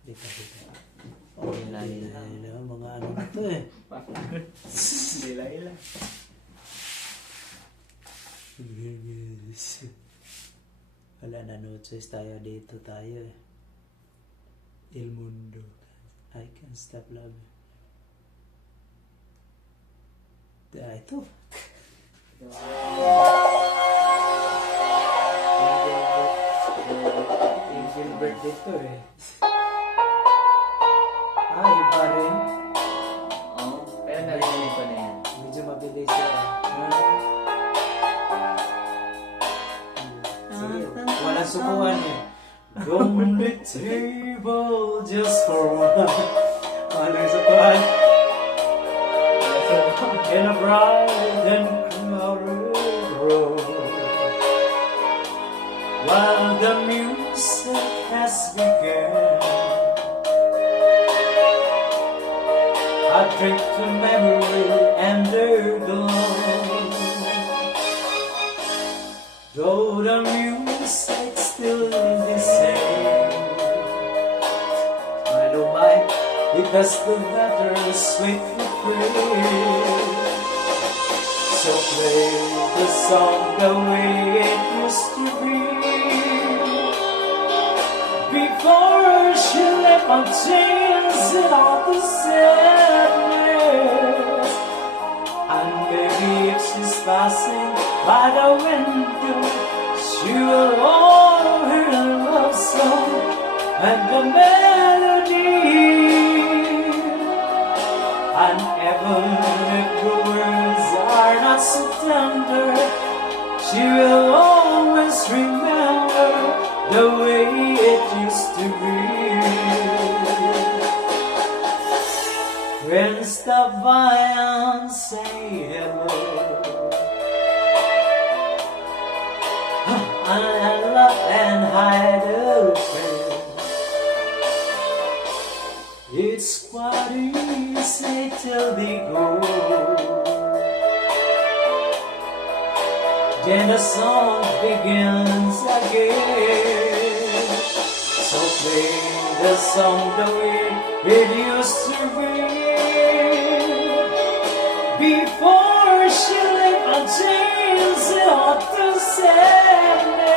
Dito. Oh, ila-ila. Mga ano na to eh. Ila-ila. Wala na, no choice tayo dito tayo eh. Il Mundo. I can't stop loving. Ito. Angel Book. Gilbert dito eh. Ah, iba rin. Oo, pero narinig ko na yan. Medyo mabilis siya. Sige, walang sukuan eh. Lonely table just for one. Walang sukuan. In a bright and crowded road, while the music has begun, I drink to memory and the glow. Though the music's still the same, I don't mind because the letter's sweet refrain. So play the song the way it used to be, before she left my chains and all the sadness. And maybe if she's passing by the window, she will all her love song and the melody. And even if the words are not so tender, she will always remember the way it used to be. Friends stop by and say hello, and love and hide a friend. It's quite easy till they go. Then the song begins again. So play the song the way it used to be, before she left my chains and all the sadness.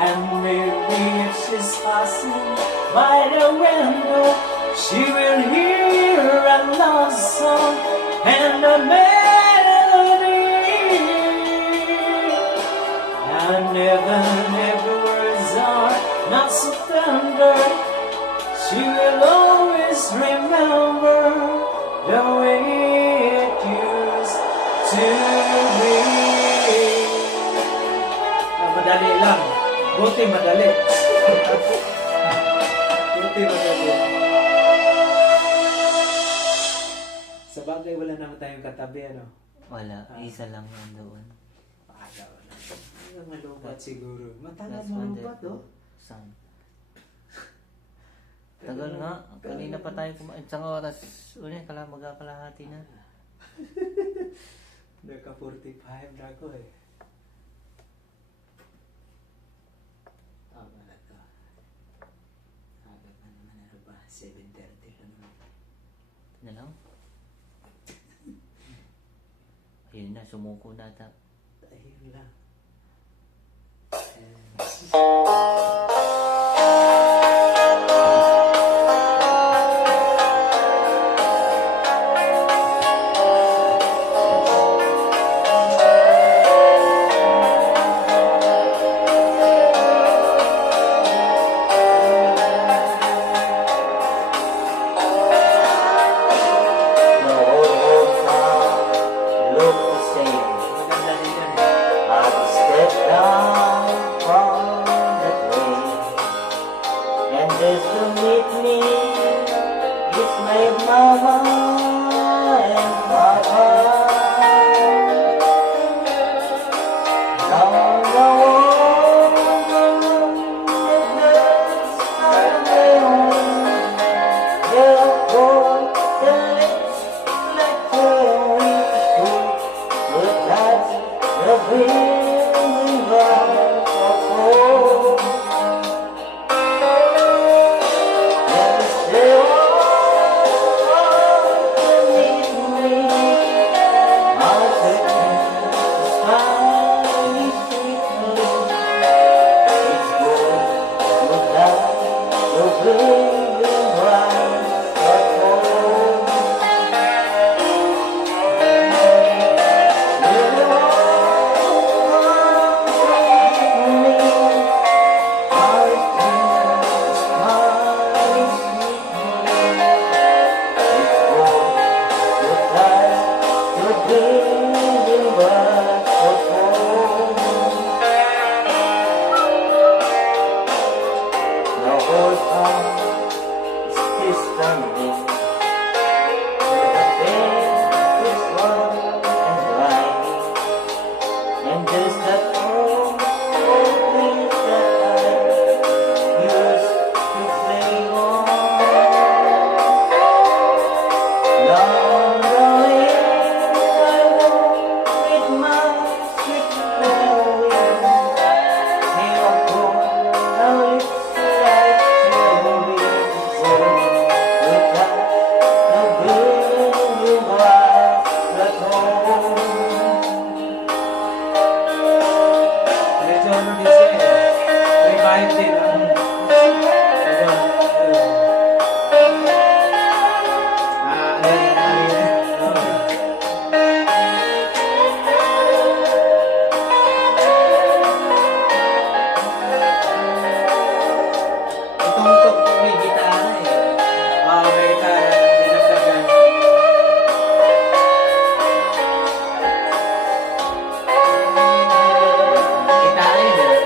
And maybe if she's passing by the window, she will hear a love song and a melody. And even if the words are not so tender, she will always remember the way it used to be. Madali lang. Buti madali. Buti madali. Sa bagay, wala naman tayong katabi, ano? Wala, isa lang yan doon. Yung malubat siguro. Matagal Last malubat, one, oh. Saan? Tagal nga. Kanina pa tayo kumain. Isang oras. Ulit, magkakalahati na. Naka 45 na ako eh. Tama na to. Agad na naman, ano ba? 7:30 lang naman. Ito na lang. Ayun na, sumuko na ata. Ayun lang. Maganda rin yan eh. the whole town is still standing. The bed is warm and dry, and there's that old place that I used to play on. Long the way I walk with my sweet melody. Here I go, now it's like cherry. So look at the blue eyes at home. Medyo ano din siya eh. Revive din ang Itong tugtog may gitara eh. may dinagdagan. Gitara yun eh.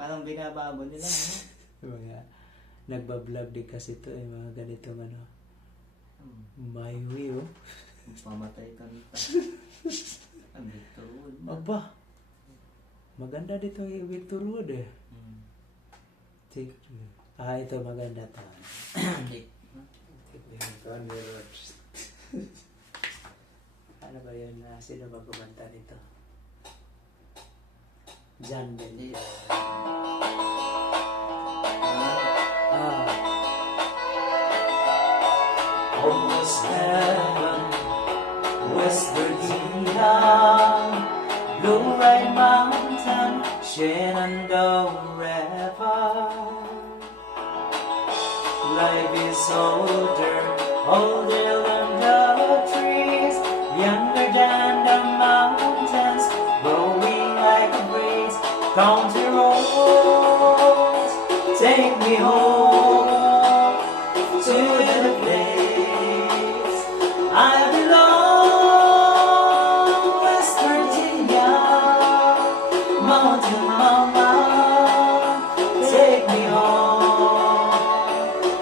Parang binabago nila, ano? Mga nagbablog din kasi ito eh, mga ganitong ano. Mayuwi oh. Pamatay kanta. Ang ito. Aba, maganda dito yung Victor Wood eh. Ito maganda to. Tony Rhodes. Ano ba yun? Sino ba kumanta nito? John Bell. Almost heaven, West Virginia, Blue Ridge Mountain, Shenandoah River. Life is older, older than the trees, younger than the mountains, blowing like a breeze. Country roads, take me home to the place I belong. West Virginia, Mountain Mama, take me home.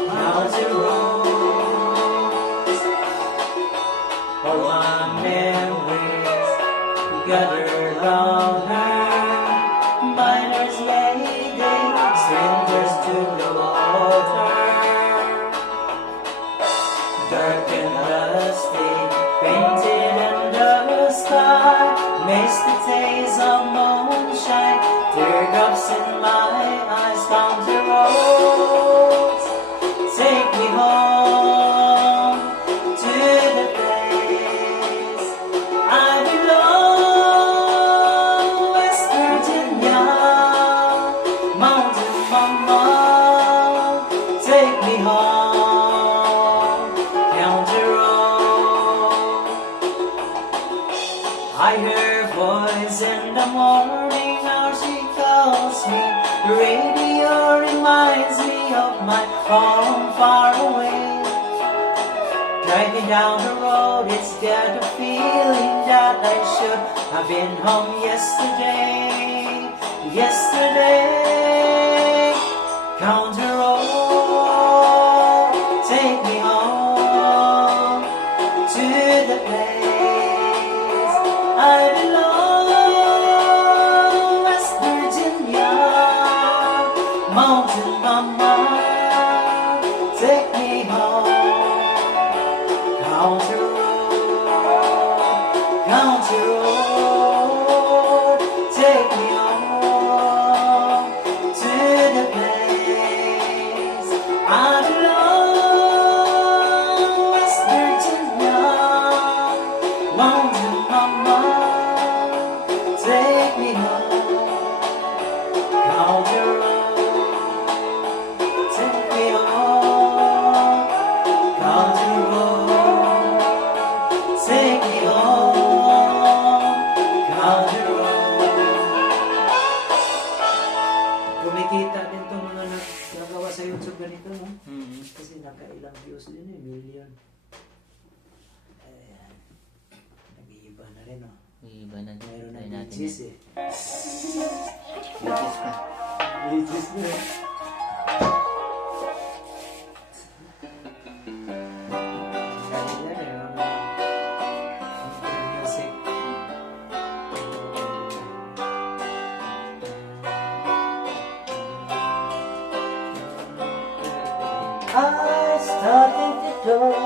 Mountain roads, all my memories gathered round her. Miners mayday, strangers to the water. Dark and rusty, painted in the sky, makes the taste of moonshine, teardrops in my eyes. Country roads, take me home to the place I belong. West Virginia, Mountain Mama, take me home. Country road, I hear a voice in the morning, now she calls me. The radio reminds me of my home far away. Driving down the road, it's got a feeling that I should have been home yesterday. Yesterday, country road, take me home to the place I belong. West Virginia, Mountain to mama, take me home. Country road, take me home to the place I belong, West Virginia. Won't you, mama, take me home? Country road, take me home. Country road, take me home. Country road. Kumikita din itong mga nagawa sa YouTube ganito, no? Kasi nakailang views din eh, million. Ayan. Nag-iiba na rin, no? Iba na din. Mayroon Try ng natin beaches yan. eh. Beaches pa. Beaches na eh. Dahil yan eh, ang music. I started to talk.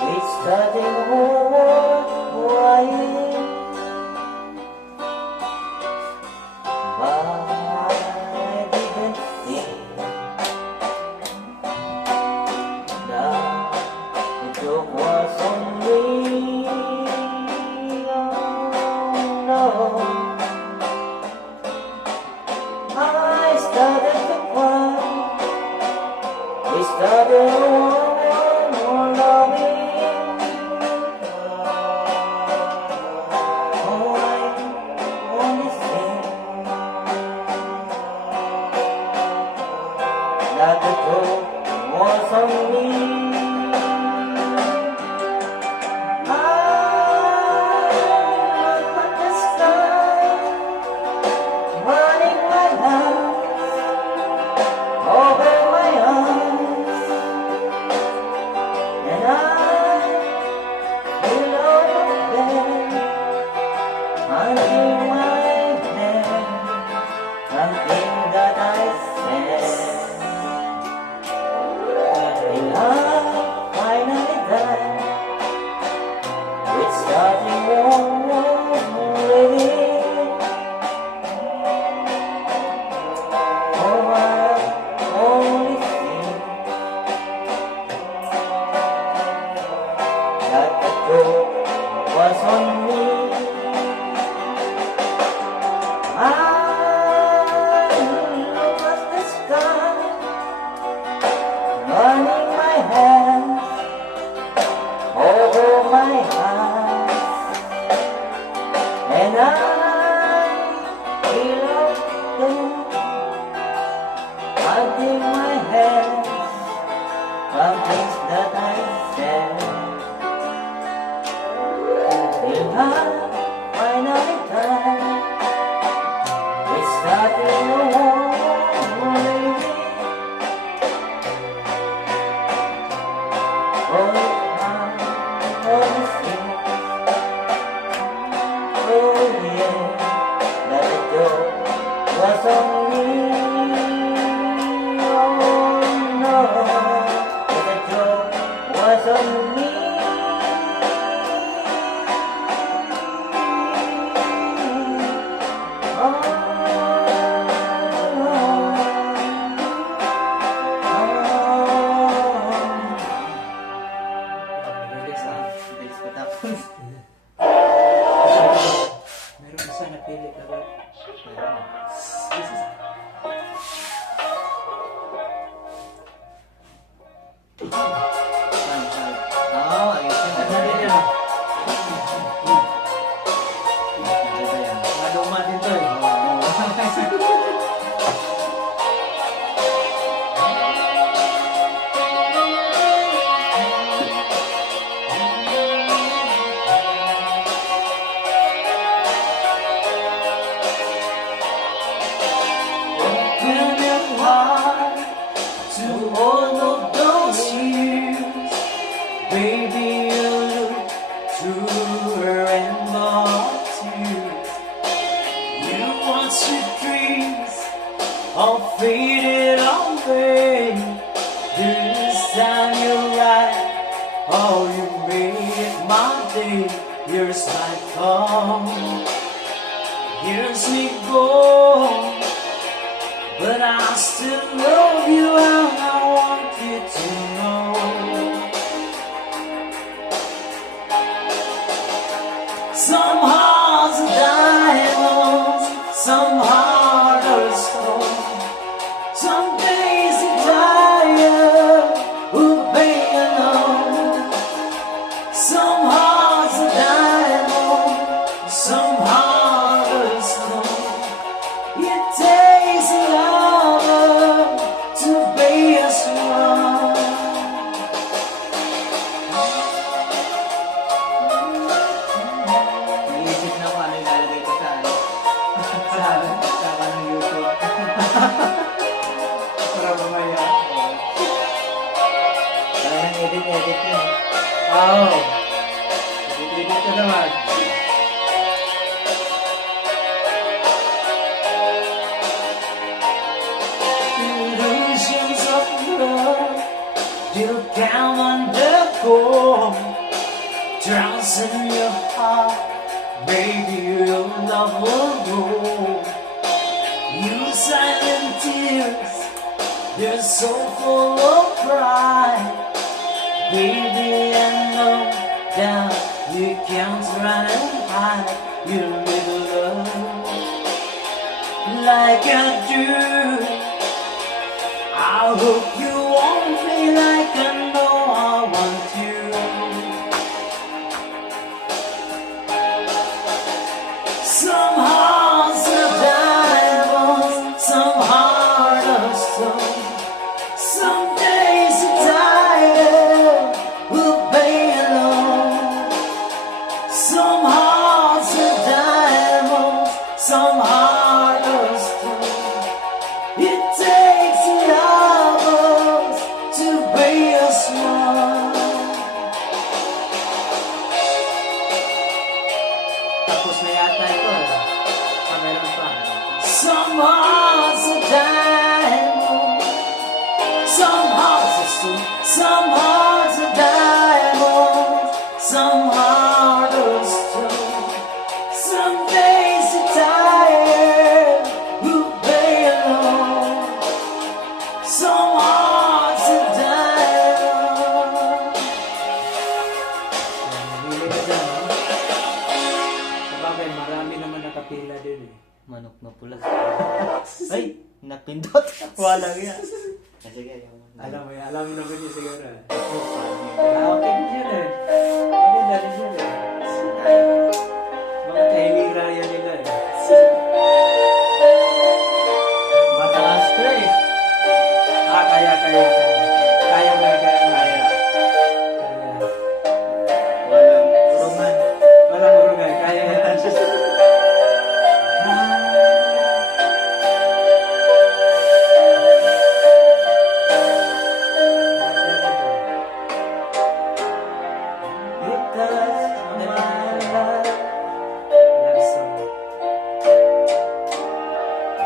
We started worrying, but I didn't think that the joke was on me. Oh, no. I started to cry. We started more loving. Oh, I only think that the joke was on me. I look at the sky, running my hands over my arms, and I feel over there until my head, something that I said, and I finally died. It's starting living. Oh, I only think that the joke was on me. I look at the sky, running my hands over my eyes, and I feel open until my hands from things that I said. Till I finally died, we started a war. Oh, yeah, that the joke was on me. Oh, no, that the joke was on me. Bilis ah. Bilis patapos. Meron isa napili ka ba? Oo, ayos yun. Ano din yan? Maganda yan. Maduma din to eh. Open your heart to all of those years. Baby, you look truer and more tears. You want your dreams of freedom. did it all right. This time you're right. Oh, you made my day. Here's my call. Here's me go. But I still love you and I want you to know. Some hearts are diamonds, some hearts are stone. Some days are tired, who pay alone. Some hearts are diamonds, some hearts are stone. It takes a lover to be a swan. Iisip na ko ano yung lalagay ko sa ano. Sa kanang YouTube. Para mamaya. Kaya nang edit yun. Oo. Edit ko naman. Illusions of love will come undergo. Drowns in your heart, baby, your love will go. You silent tears, they're so full of pride. Baby, I know that you can't run and hide your little love like I do. I hope you want me like I know I want you. Some hearts are diamonds, some hearts are stone. Some days are tired, we'll pay alone. Some hearts are diamonds, some hearts are stone. It takes lovers to be a swan. Tapos na yata ito eh. Meron pa. Some hearts are diamonds, some hearts are stone. Some hearts are diamonds, some hearts are stone. Some days are tired, who pay alone. Some hearts are diamonds. Hili ka dyan, no? Sabagay, marami naman nakapila din eh. Manok na pula. Ay! Napindot! Walang yan. Sige, Alam mo naman yun siguro. Ah, Okay din yun eh. Maganda din yun eh. Mga kahilira yan nila eh. mataas ko eh. Kaya. Kaya. Walang roman. Walang urungan, kaya yan. Because my love Love song.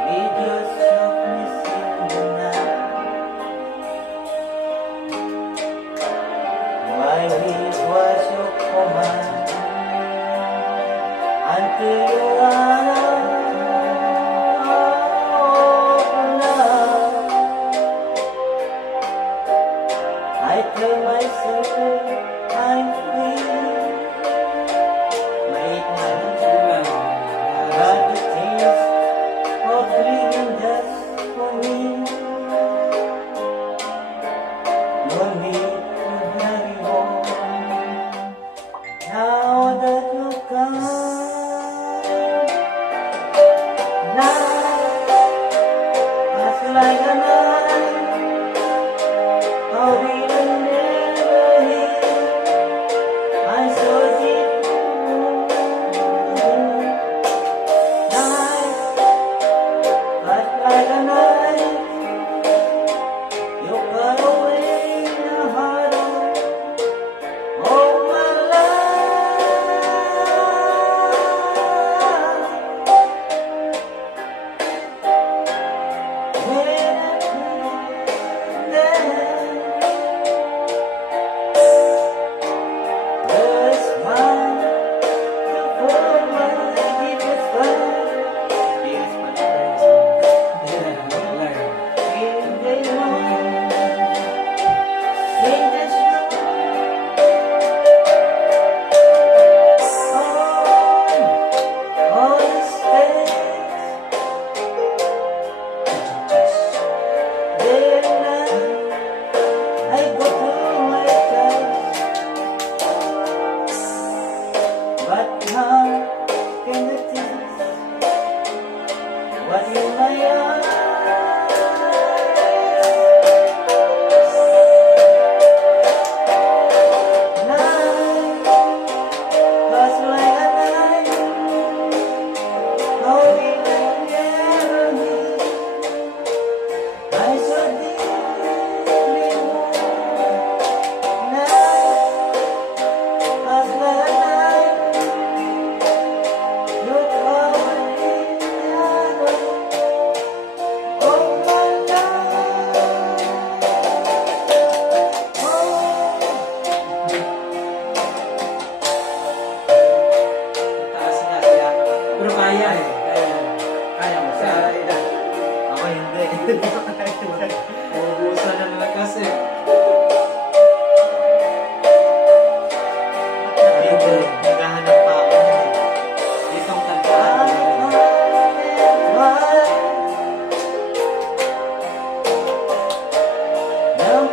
made your softness in the night. My need was your command until you are love. I tell myself I'm free. Make my but the taste of living just for me. No need to hurry home. Now that you come, night pass like a night. How did I never hear? I saw deep. Night pass like a night. You cut away the heart of my life. When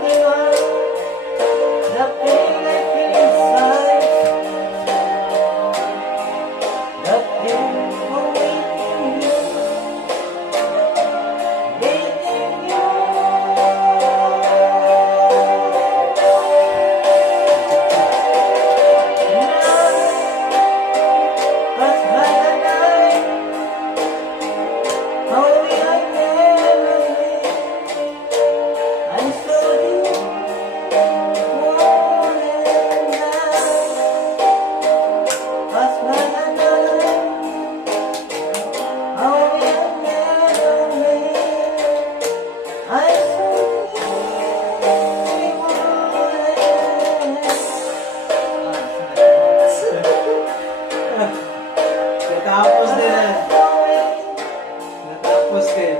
you are the pain I feel inside. The pain for waiting you, waiting you. Past by the night, how we are never meet. I saw you morning night. Past by the night, how we are never meet. I saw you Natapos din eh. Natapos din.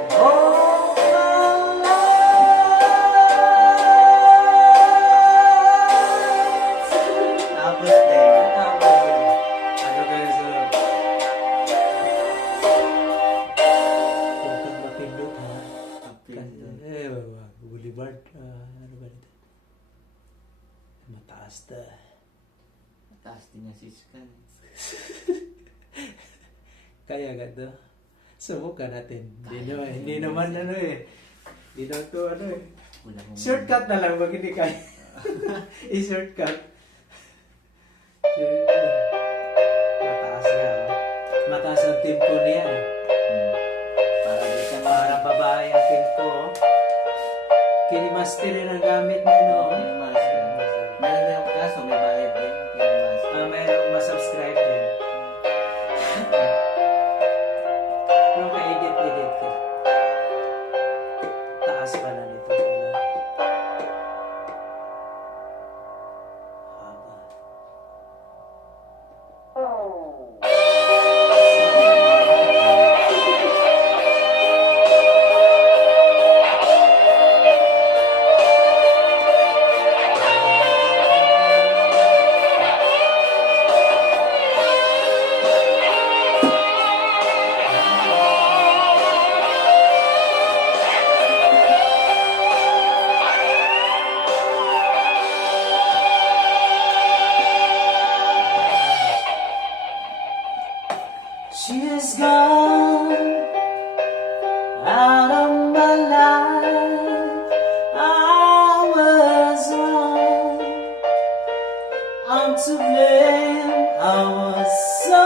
Tapos din. Natapos din. Ano kayo sunod? Huwag kang mapindot ha. Kapindot. Boulevard. Ano ba nito? Mataas ta. Taas din niya si Scan. Kaya ka to. Subukan natin. Hindi naman ano eh. Hindi naman to ano eh. Wala kong... Shortcut na lang pag hindi kaya. I-shortcut. Mataas nga. Oh. Mataas ang tempo niya. Para di ka Para babae ang tempo. Oh. Kinimaster rin ang gamit niya no. Master. Meron din yung kaso, may bayad din. Master. Mayroong masubscribe din. Pero ka-edit ka. Taas pala nito pala. Haba. She's gone out of my life. I was wrong. I'm to blame. I was so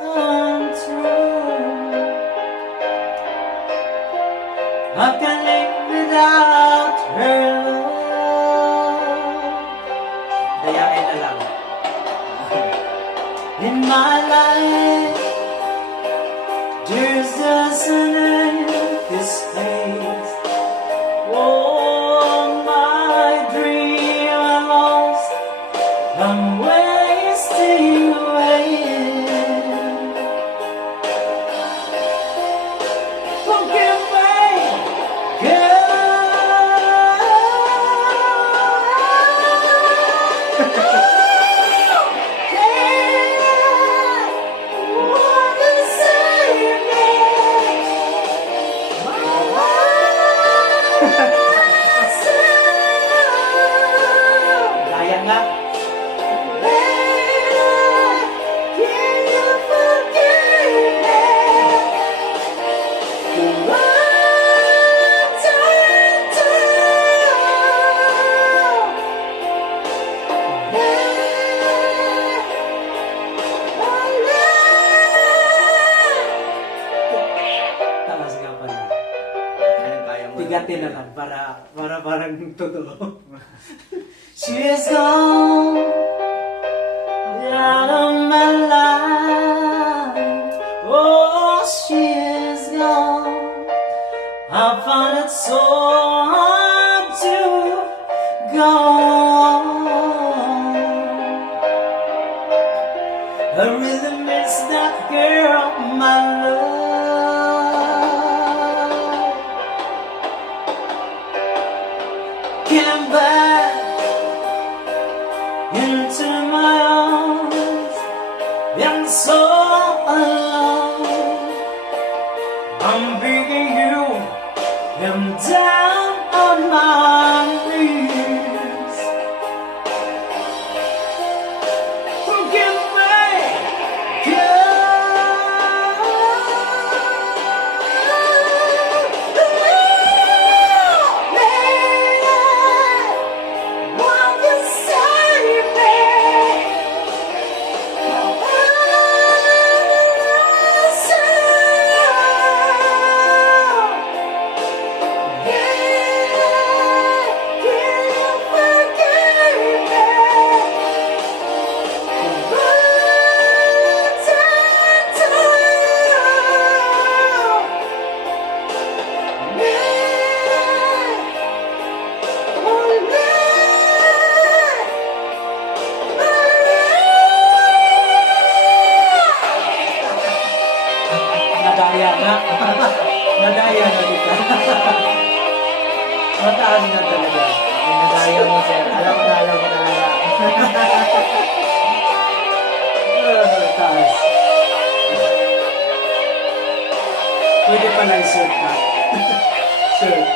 untrue. I can live without her love. Dayain na lang. In my life, there's just an empty space. Oh, my dream I lost. I'm wasting away. Forgive me, Daya nga. Taas nga pala. Anong kaya mo? Tigatin na lang para parang totoo. She's gone out of my life. Oh, she is gone. I find it so hard to go on. I really miss that girl, my love. Came back into my arms and so alone. I'm begging you, I'm down on my knees. Mataas na talaga. Pinadaya mo, sir. Alam mo talaga. Mataas. Pwede pala i-shirt ka. Shirt.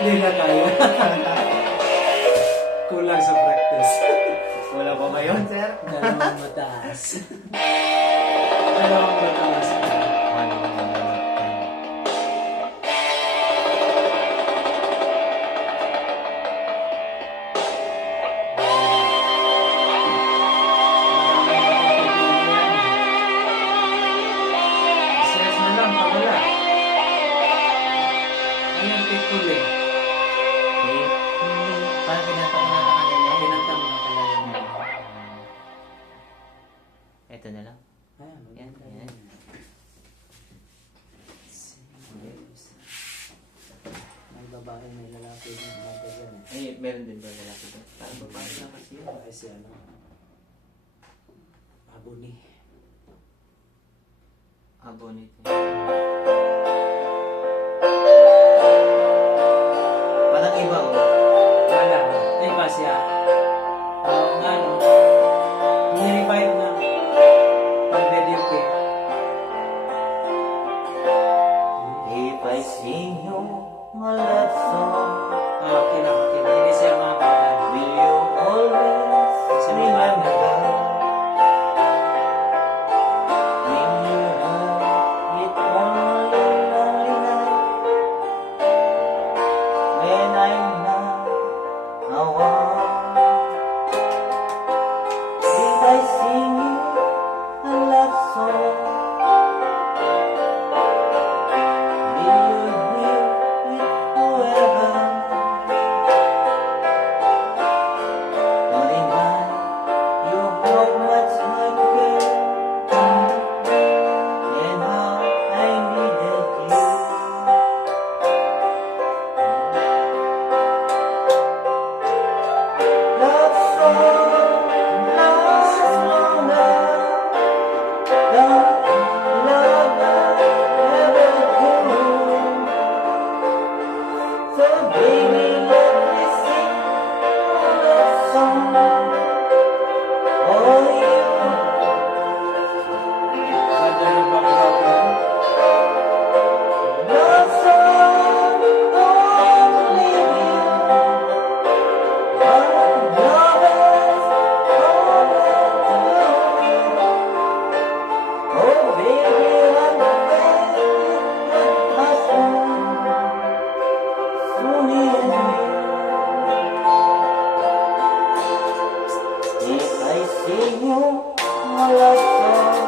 Hindi na kaya. Kulang sa practice. Wala pa ba yun, sir? Dalawang mataas. Dalawang mataas. Stress na lang, pawala. Ayan, tikul eh. Parang kinanta ko na kanina. Kinanta mo na talaga niya. Ito na lang. Ayan, Yan, maganda yan. yan. May babae, may lalaki ng mga dyan eh. Ay, meron din ba lalaki doon? Parang babae lang kasi yun. Ay, si ano? Abuni. Abonit. Parang iba, oh. Wala. Ay, ba siya? Oo nga, no? Ni-revive na. Pag-video ko eh. If I sing you a love song, Ah, kinakakin. Hindi siya makakita. will you always remember? When you have it only lonely night, when I'm not around. If I sing you a love song, will you hear it forever? Darling, you broke much my girl, and how I needed you. Love song lasts longer than love ever do. So baby, let me sing a love song for you. Ganda ng background mo. Love song only you. One lovers only you. Oh baby, I'm afraid my song soon is If I sing you a love song,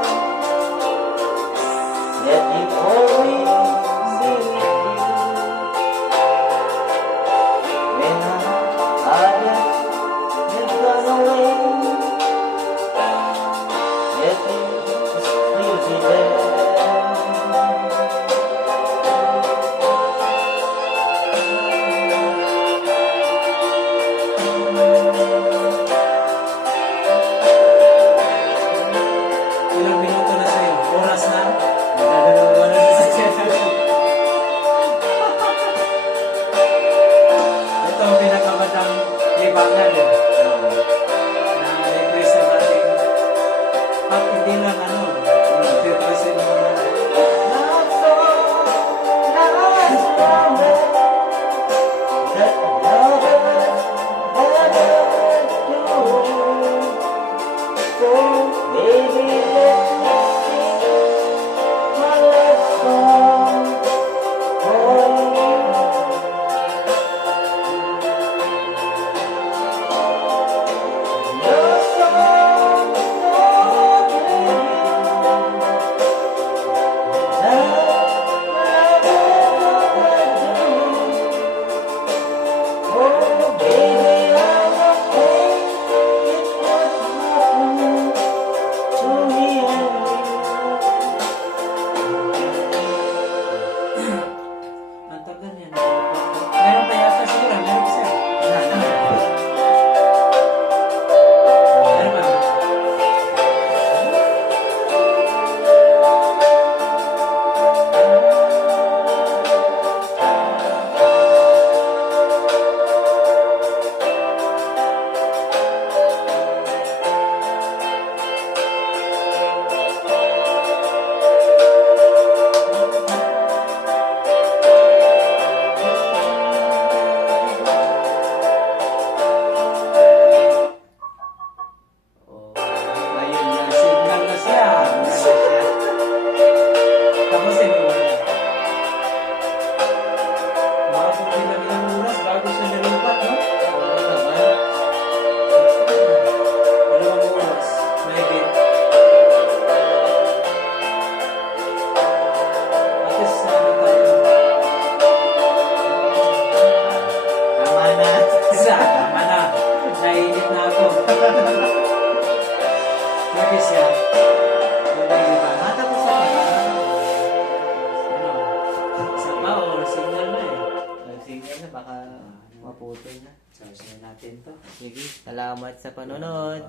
natin to. Sige, salamat sa panonood.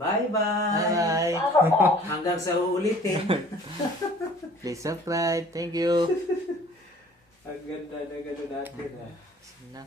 Bye-bye! Bye! Hanggang sa uulitin. Please subscribe. Thank you. Ang ganda na gano'n natin, Na.